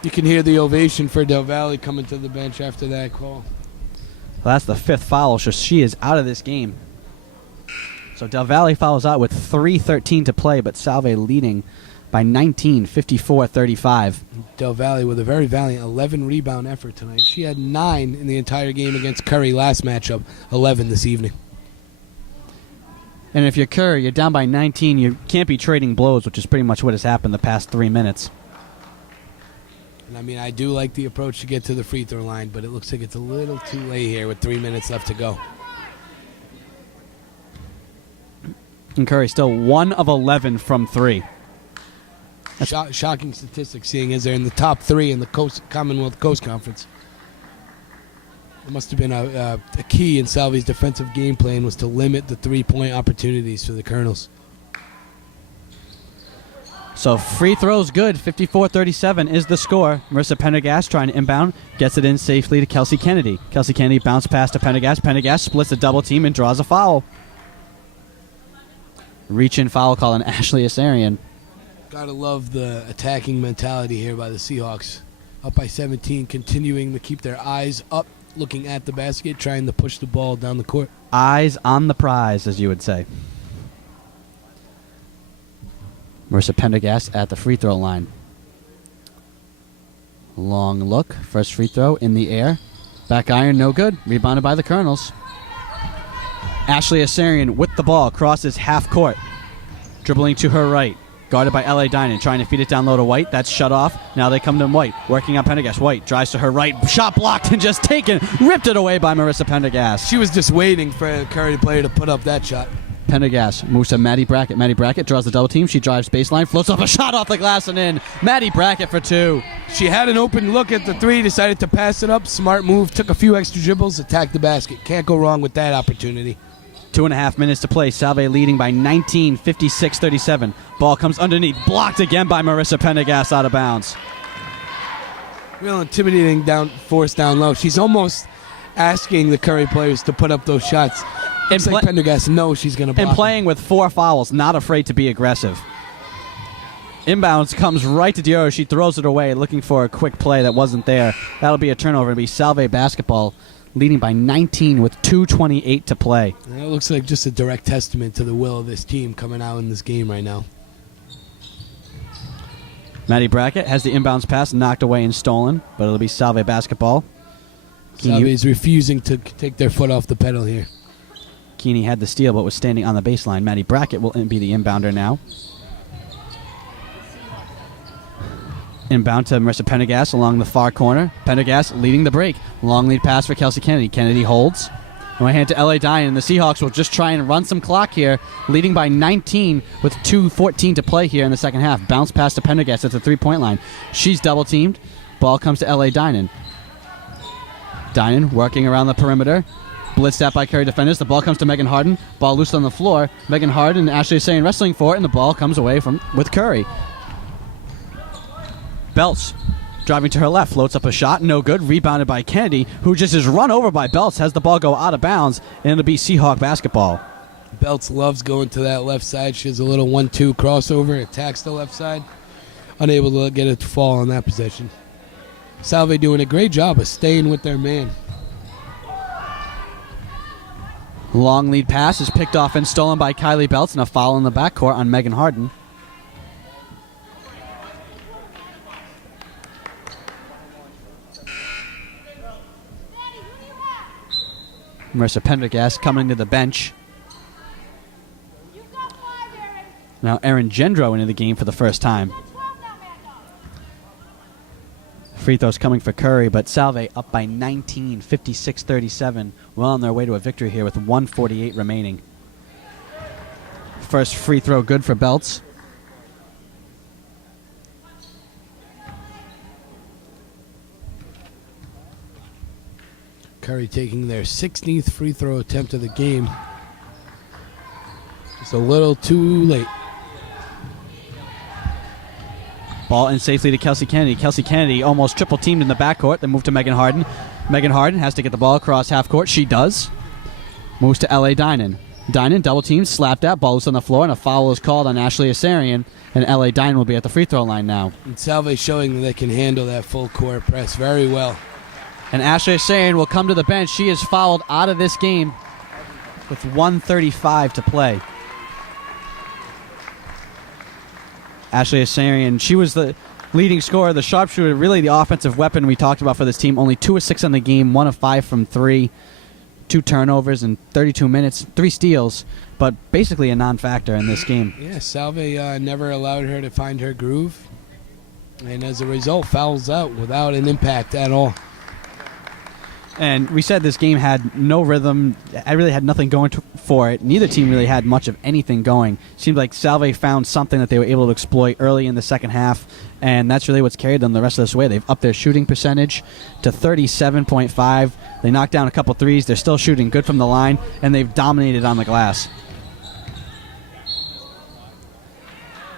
You can hear the ovation for Del Valle coming to the bench after that call. Well, that's the 5th foul, so she is out of this game. So Del Valle fouls out with 3:13 to play, but Salve leading by 19, 54-35. Del Valle with a very valiant 11 rebound effort tonight. She had 9 in the entire game against Curry last matchup, 11 this evening. And if you're Curry, you're down by 19, you can't be trading blows, which is pretty much what has happened the past 3 minutes. And I mean, I do like the approach to get to the free throw line, but it looks like it's a little too late here with 3 minutes left to go. And Curry still 1 of 11 from 3. Shocking statistics, seeing as they're in the top 3 in the Commonwealth Coast Conference. It must have been a key in Salve's defensive game plan was to limit the 3-point opportunities for the Colonels. So free throws good. 54-37 is the score. Marissa Pendergast trying to inbound. Gets it in safely to Kelsey Kennedy. Kelsey Kennedy bounce pass to Pendergast. Pendergast splits a double team and draws a foul. Reach-in foul call on Ashley Asarian. Gotta love the attacking mentality here by the Seahawks. Up by 17, continuing to keep their eyes up, looking at the basket, trying to push the ball down the court. Eyes on the prize, as you would say. Marissa Pendergast at the free throw line. Long look. First free throw in the air. Back iron, no good. Rebounded by the Colonels. Ashley Asarian with the ball. Crosses half court. Dribbling to her right. Guarded by L.A. Dynan. Trying to feed it down low to White. That's shut off. Now they come to White. Working on Pendergast. White drives to her right. Shot blocked and just taken. Ripped it away by Marissa Pendergast. She was just waiting for a Curry player to put up that shot. Pendergast moves to Maddie Brackett. Maddie Brackett draws the double team. She drives baseline, floats up a shot off the glass and in. Maddie Brackett for 2. She had an open look at the 3, decided to pass it up. Smart move, took a few extra dribbles, attacked the basket. Can't go wrong with that opportunity. 2.5 minutes to play. Salve leading by 19, 56-37. Ball comes underneath, blocked again by Marissa Pendergast out of bounds. Real intimidating force down low. She's almost asking the Curry players to put up those shots. Looks like Pendergast knows she's going to block. And playing with 4 fouls, not afraid to be aggressive. Inbounds comes right to Dioro. She throws it away, looking for a quick play that wasn't there. That'll be a turnover. It'll be Salve basketball, leading by 19 with 2:28 to play. And it looks like just a direct testament to the will of this team coming out in this game right now. Maddie Brackett has the inbounds pass knocked away and stolen, but it'll be Salve basketball. Salve is refusing to take their foot off the pedal here. Keeney had the steal but was standing on the baseline. Maddie Brackett will be the inbounder now. Inbound to Marissa Pendergast along the far corner. Pendergast leading the break. Long lead pass for Kelsey Kennedy. Kennedy holds. And hand to L.A. Dine, and the Seahawks will just try and run some clock here, leading by 19 with 2:14 to play here in the second half. Bounce pass to Pendergast at the 3-point line. She's double-teamed. Ball comes to L.A. Dinan. Dinan working around the perimeter. Blitzed out by Curry defenders. The ball comes to Megan Harden. Ball loose on the floor. Megan Harden and Ashley Sayin wrestling for it, and the ball comes away with Curry. Belts driving to her left, floats up a shot, no good. Rebounded by Kennedy, who just is run over by Belts, has the ball go out of bounds, and it'll be Seahawk basketball. Belts loves going to that left side. She has a little 1-2 crossover, attacks the left side. Unable to get it to fall on that possession. Salve doing a great job of staying with their man. Long lead pass is picked off and stolen by Kylie Belts, and a foul in the backcourt on Megan Harden. Marissa Pendergast coming to the bench. Now Erin Gendro into the game for the first time. Free throws coming for Curry, but Salve up by 19, 56-37. Well on their way to a victory here with 1:48 remaining. First free throw good for Belts. Curry taking their 16th free throw attempt of the game. Just a little too late. Ball in safely to Kelsey Kennedy. Kelsey Kennedy almost triple teamed in the backcourt. Then moved to Megan Harden. Megan Harden has to get the ball across half court. She does. Moves to L.A. Dinan. Dinan double teamed, slapped at, ball loose on the floor, and a foul is called on Ashley Asarian. And L.A. Dinan will be at the free throw line now. And Salve showing that they can handle that full court press very well. And Ashley Asarian will come to the bench. She is fouled out of this game with 1:35 to play. Ashley Asarian, she was the leading scorer, the sharpshooter, really the offensive weapon we talked about for this team. Only 2 of 6 on the game, 1 of 5 from 3, 2 turnovers in 32 minutes, 3 steals, but basically a non-factor in this game. Yeah, Salve never allowed her to find her groove, and as a result, fouls out without an impact at all. And we said this game had no rhythm. I really had nothing going for it. Neither team really had much of anything going. Seemed like Salve found something that they were able to exploit early in the second half, and that's really what's carried them the rest of this way. They've upped their shooting percentage to 37.5. They knocked down a couple threes. They're still shooting good from the line, and they've dominated on the glass.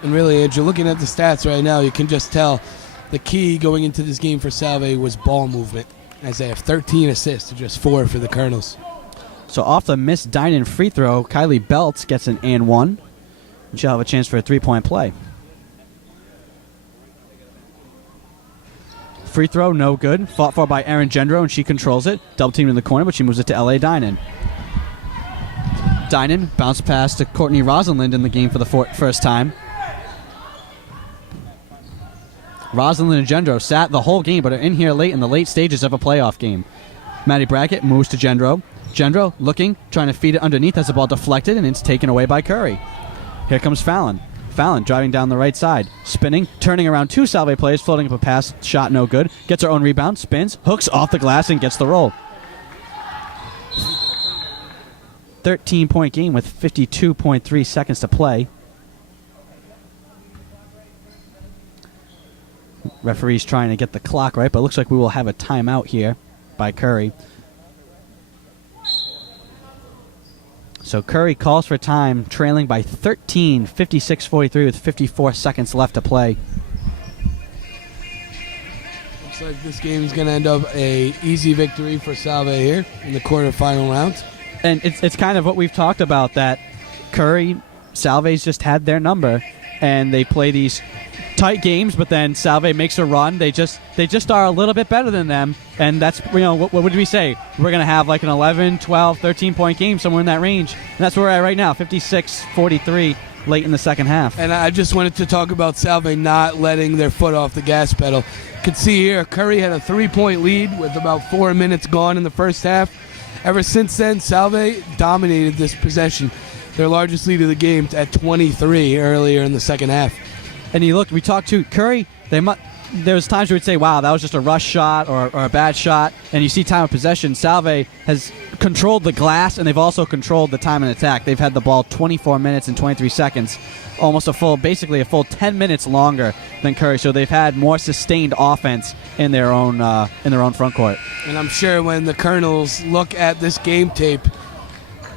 And really, Andrew, looking at the stats right now, you can just tell the key going into this game for Salve was ball movement, as they have 13 assists to just 4 for the Colonels. So off the missed Dinan free throw, Kylie Belts gets an and 1. And she'll have a chance for a 3-point play. Free throw, no good. Fought for by Erin Gendro, and she controls it. Double teamed in the corner, but she moves it to L.A. Dinan. Dinan bounced pass to Courtney Rosalind in the game for the first time. Rosalind and Gendro sat the whole game, but are in here late in the late stages of a playoff game. Maddie Brackett moves to Gendro. Gendro looking, trying to feed it underneath as the ball deflected, and it's taken away by Curry. Here comes Fallon. Fallon driving down the right side, spinning, turning around 2 Salve players, floating up a pass, shot no good, gets her own rebound, spins, hooks off the glass, and gets the roll. 13-point game with 52.3 seconds to play. Referee's trying to get the clock right, but it looks like we will have a timeout here by Curry. So Curry calls for time, trailing by 13, 56-43 with 54 seconds left to play. Looks like this game is going to end up a easy victory for Salve here in the quarterfinal round. And it's kind of what we've talked about, that Curry, Salve's just had their number, and they play these tight games, but then Salve makes a run. They just are a little bit better than them, and that's, what would we say? We're going to have like an 11, 12, 13-point game, somewhere in that range. And that's where we're at right now, 56-43 late in the second half. And I just wanted to talk about Salve not letting their foot off the gas pedal. You can see here, Curry had a 3-point lead with about 4 minutes gone in the first half. Ever since then, Salve dominated this possession. Their largest lead of the game at 23 earlier in the second half. And we talked to Curry, there was times we would say, wow, that was just a rush shot or a bad shot. And you see time of possession. Salve has controlled the glass, and they've also controlled the time and attack. They've had the ball 24 minutes and 23 seconds, basically a full 10 minutes longer than Curry. So they've had more sustained offense in their own front court. And I'm sure when the Colonels look at this game tape,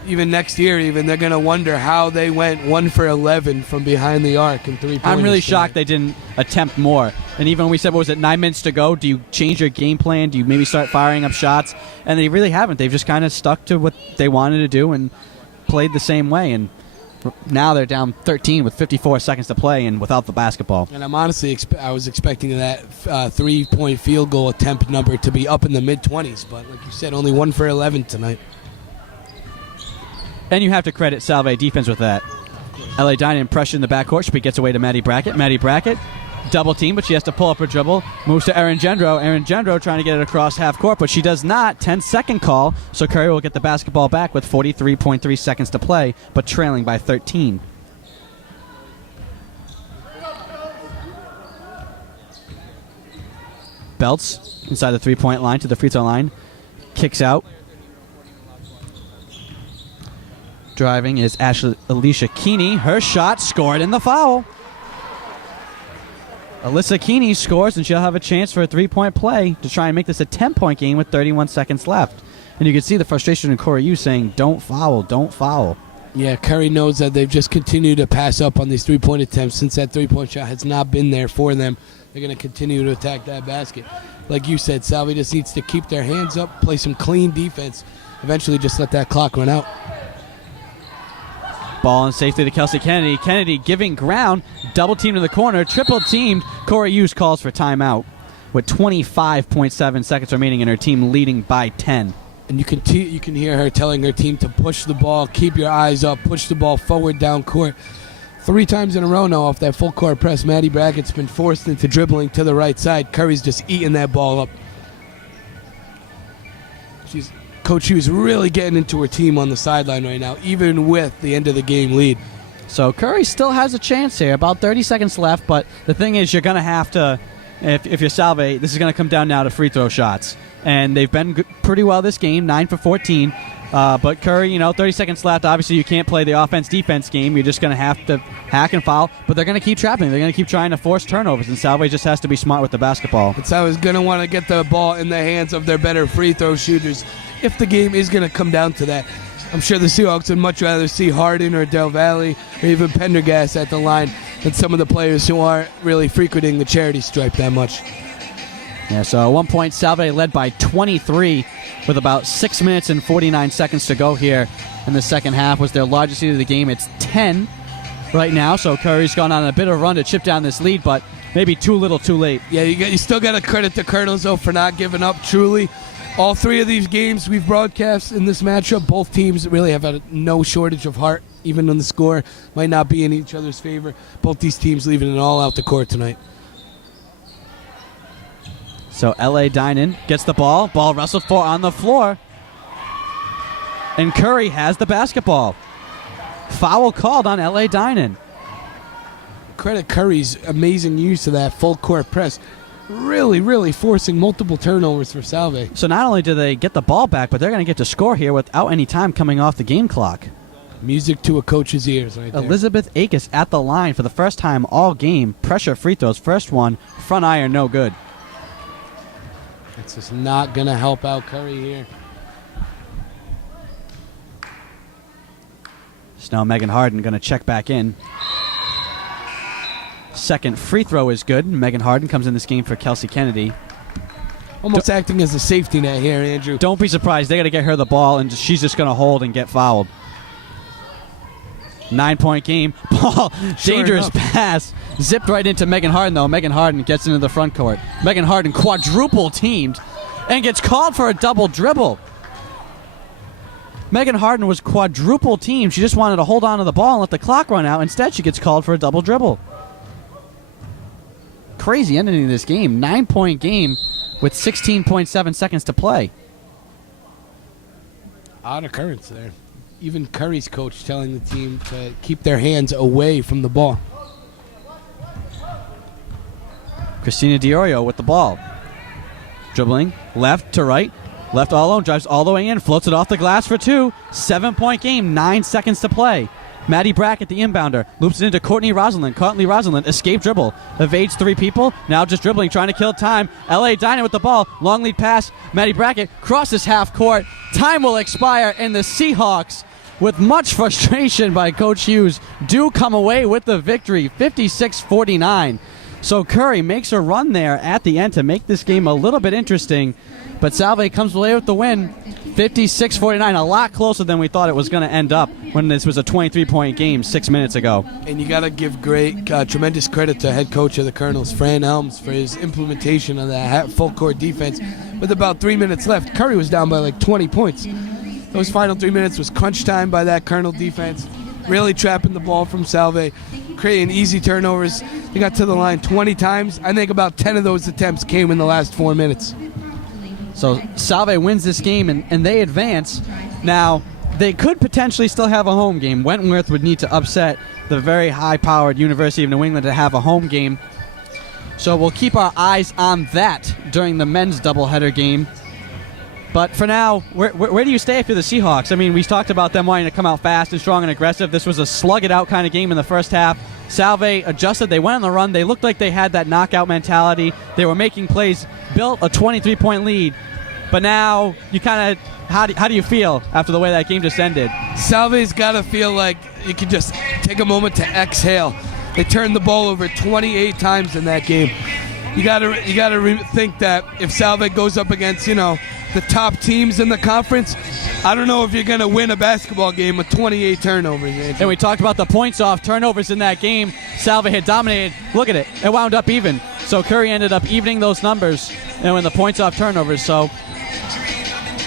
even next year, they're going to wonder how they went 1 for 11 from behind the arc and 3 pointers. I'm really shocked they didn't attempt more. And even when we said, 9 minutes to go, do you change your game plan? Do you maybe start firing up shots? And they really haven't. They've just kind of stuck to what they wanted to do and played the same way. And now they're down 13 with 54 seconds to play and without the basketball. And I'm honestly, I was expecting that 3-point field goal attempt number to be up in the mid-20s. But like you said, only 1 for 11 tonight. And you have to credit Salve defense with that. LA Dynan pressure in the backcourt. She gets away to Maddie Brackett. Maddie Brackett, double team, but she has to pull up her dribble. Moves to Erin Gendro. Erin Gendro trying to get it across half court, but she does not. 10-second call, so Curry will get the basketball back with 43.3 seconds to play, but trailing by 13. Belts inside the three-point line to the free throw line. Kicks out. Driving is Alicia Keeney. Her shot scored in the foul. Alyssa Keeney scores, and she'll have a chance for a 3-point play to try and make this a 10-point game with 31 seconds left. And you can see the frustration in Corey Yu saying, don't foul, don't foul. Yeah, Curry knows that they've just continued to pass up on these 3-point attempts. Since that 3-point shot has not been there for them, they're going to continue to attack that basket. Like you said, Salve just needs to keep their hands up, play some clean defense, eventually just let that clock run out. Ball and safety to Kelsey Kennedy. Kennedy giving ground, double teamed in the corner, triple teamed. Corey Hughes calls for timeout with 25.7 seconds remaining and her team leading by 10. And you can hear her telling her team to push the ball, keep your eyes up, push the ball forward down court. 3 times in a row now off that full court press. Maddie Brackett's been forced into dribbling to the right side. Curry's just eating that ball up. Coach Hughes really getting into her team on the sideline right now, even with the end of the game lead. So Curry still has a chance here. About 30 seconds left, but the thing is you're going to have to, if you're Salve, this is going to come down now to free throw shots. And they've been pretty well this game, 9 for 14. But Curry, 30 seconds left. Obviously, you can't play the offense-defense game. You're just going to have to hack and foul. But they're going to keep trapping. They're going to keep trying to force turnovers. And Salve just has to be smart with the basketball. And Salve's going to want to get the ball in the hands of their better free throw shooters if the game is going to come down to that. I'm sure the Seahawks would much rather see Hardin or Del Valle or even Pendergast at the line than some of the players who aren't really frequenting the charity stripe that much. Yeah, so at one point, Salve led by 23 with about 6 minutes and 49 seconds to go here in the second half. Was their largest lead of the game. It's 10 right now, so Curry's gone on a bit of a run to chip down this lead, but maybe too little too late. Yeah, you still got to credit the Colonels, though, for not giving up, truly. All 3 of these games we've broadcast in this matchup, both teams really have had no shortage of heart, even when the score might not be in each other's favor. Both these teams leaving it all out the court tonight. So LA Dynan gets the ball wrestled for on the floor, and Curry has the basketball. Foul called on LA Dynan. Credit Curry's amazing use of that full court press. really forcing multiple turnovers for Salve. So not only do they get the ball back, but they're going to get to score here without any time coming off the game clock. Music to a coach's ears right there. Elizabeth Akis at the line for the first time all game. Pressure free throws. First one, front iron, no good. That's just not going to help out Curry here. So now Megan Harden going to check back in. Second free throw is good. Megan Harden comes in this game for Kelsey Kennedy. Almost acting as a safety net here, Andrew. Don't be surprised. They got to get her the ball, and she's just going to hold and get fouled. 9-point game. Ball, dangerous pass. Zipped right into Megan Harden, though. Megan Harden gets into the front court. Megan Harden quadruple teamed and gets called for a double dribble. Megan Harden was quadruple teamed. She just wanted to hold on to the ball and let the clock run out. Instead, she gets called for a double dribble. Crazy ending to this game. 9-point game with 16.7 seconds to play. Odd occurrence there. Even Curry's coach telling the team to keep their hands away from the ball. Christina Diorio with the ball. Dribbling left to right. Left all alone. Drives all the way in. Floats it off the glass for two. 7-point game. 9 seconds to play. Maddie Brackett, the inbounder, loops it into Courtney Rosalind. Courtney Rosalind, escape dribble. Evades 3 people. Now just dribbling, trying to kill time. L.A. Dyna with the ball. Long lead pass. Maddie Brackett crosses half court. Time will expire, and the Seahawks, with much frustration by Coach Hughes, do come away with the victory, 56-49. So Curry makes a run there at the end to make this game a little bit interesting. But Salve comes away with the win, 56-49, a lot closer than we thought it was going to end up when this was a 23-point game 6 minutes ago. And you got to give tremendous credit to head coach of the Colonels, Fran Helms, for his implementation of that full court defense. With about 3 minutes left, Curry was down by like 20 points. Those final 3 minutes was crunch time by that Colonel defense, really trapping the ball from Salve, creating easy turnovers. They got to the line 20 times. I think about 10 of those attempts came in the last 4 minutes. So Salve wins this game, and they advance. Now, they could potentially still have a home game. Wentworth would need to upset the very high-powered University of New England to have a home game. So we'll keep our eyes on that during the men's doubleheader game. But for now, where do you stay after the Seahawks? I mean, we talked about them wanting to come out fast and strong and aggressive. This was a slug-it-out kind of game in the first half. Salve adjusted. They went on the run. They looked like they had that knockout mentality. They were making plays, built a 23-point lead. But now, you kind of, how do you feel after the way that game just ended? Salve's got to feel like you can just take a moment to exhale. They turned the ball over 28 times in that game. You got to think that if Salve goes up against, the top teams in the conference, I don't know if you're going to win a basketball game with 28 turnovers. Andrew. And we talked about the points off turnovers in that game. Salve had dominated. Look at it. It wound up even. So Curry ended up evening those numbers in the points off turnovers. So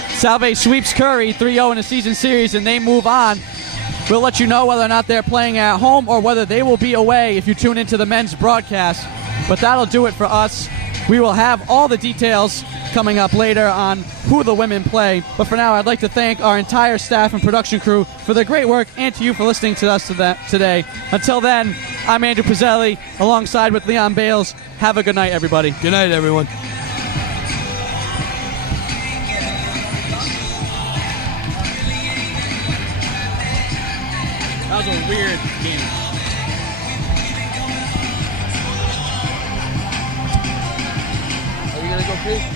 Salve sweeps Curry 3-0 in a season series, and they move on. We'll let you know whether or not they're playing at home or whether they will be away if you tune into the men's broadcast. But that'll do it for us. We will have all the details coming up later on who the women play. But for now, I'd like to thank our entire staff and production crew for their great work, and to you for listening to us today. Until then, I'm Andrew Pizzelli, alongside with Leon Bales. Have a good night, everybody. Good night, everyone. That was a weird game. Are we going to go pee?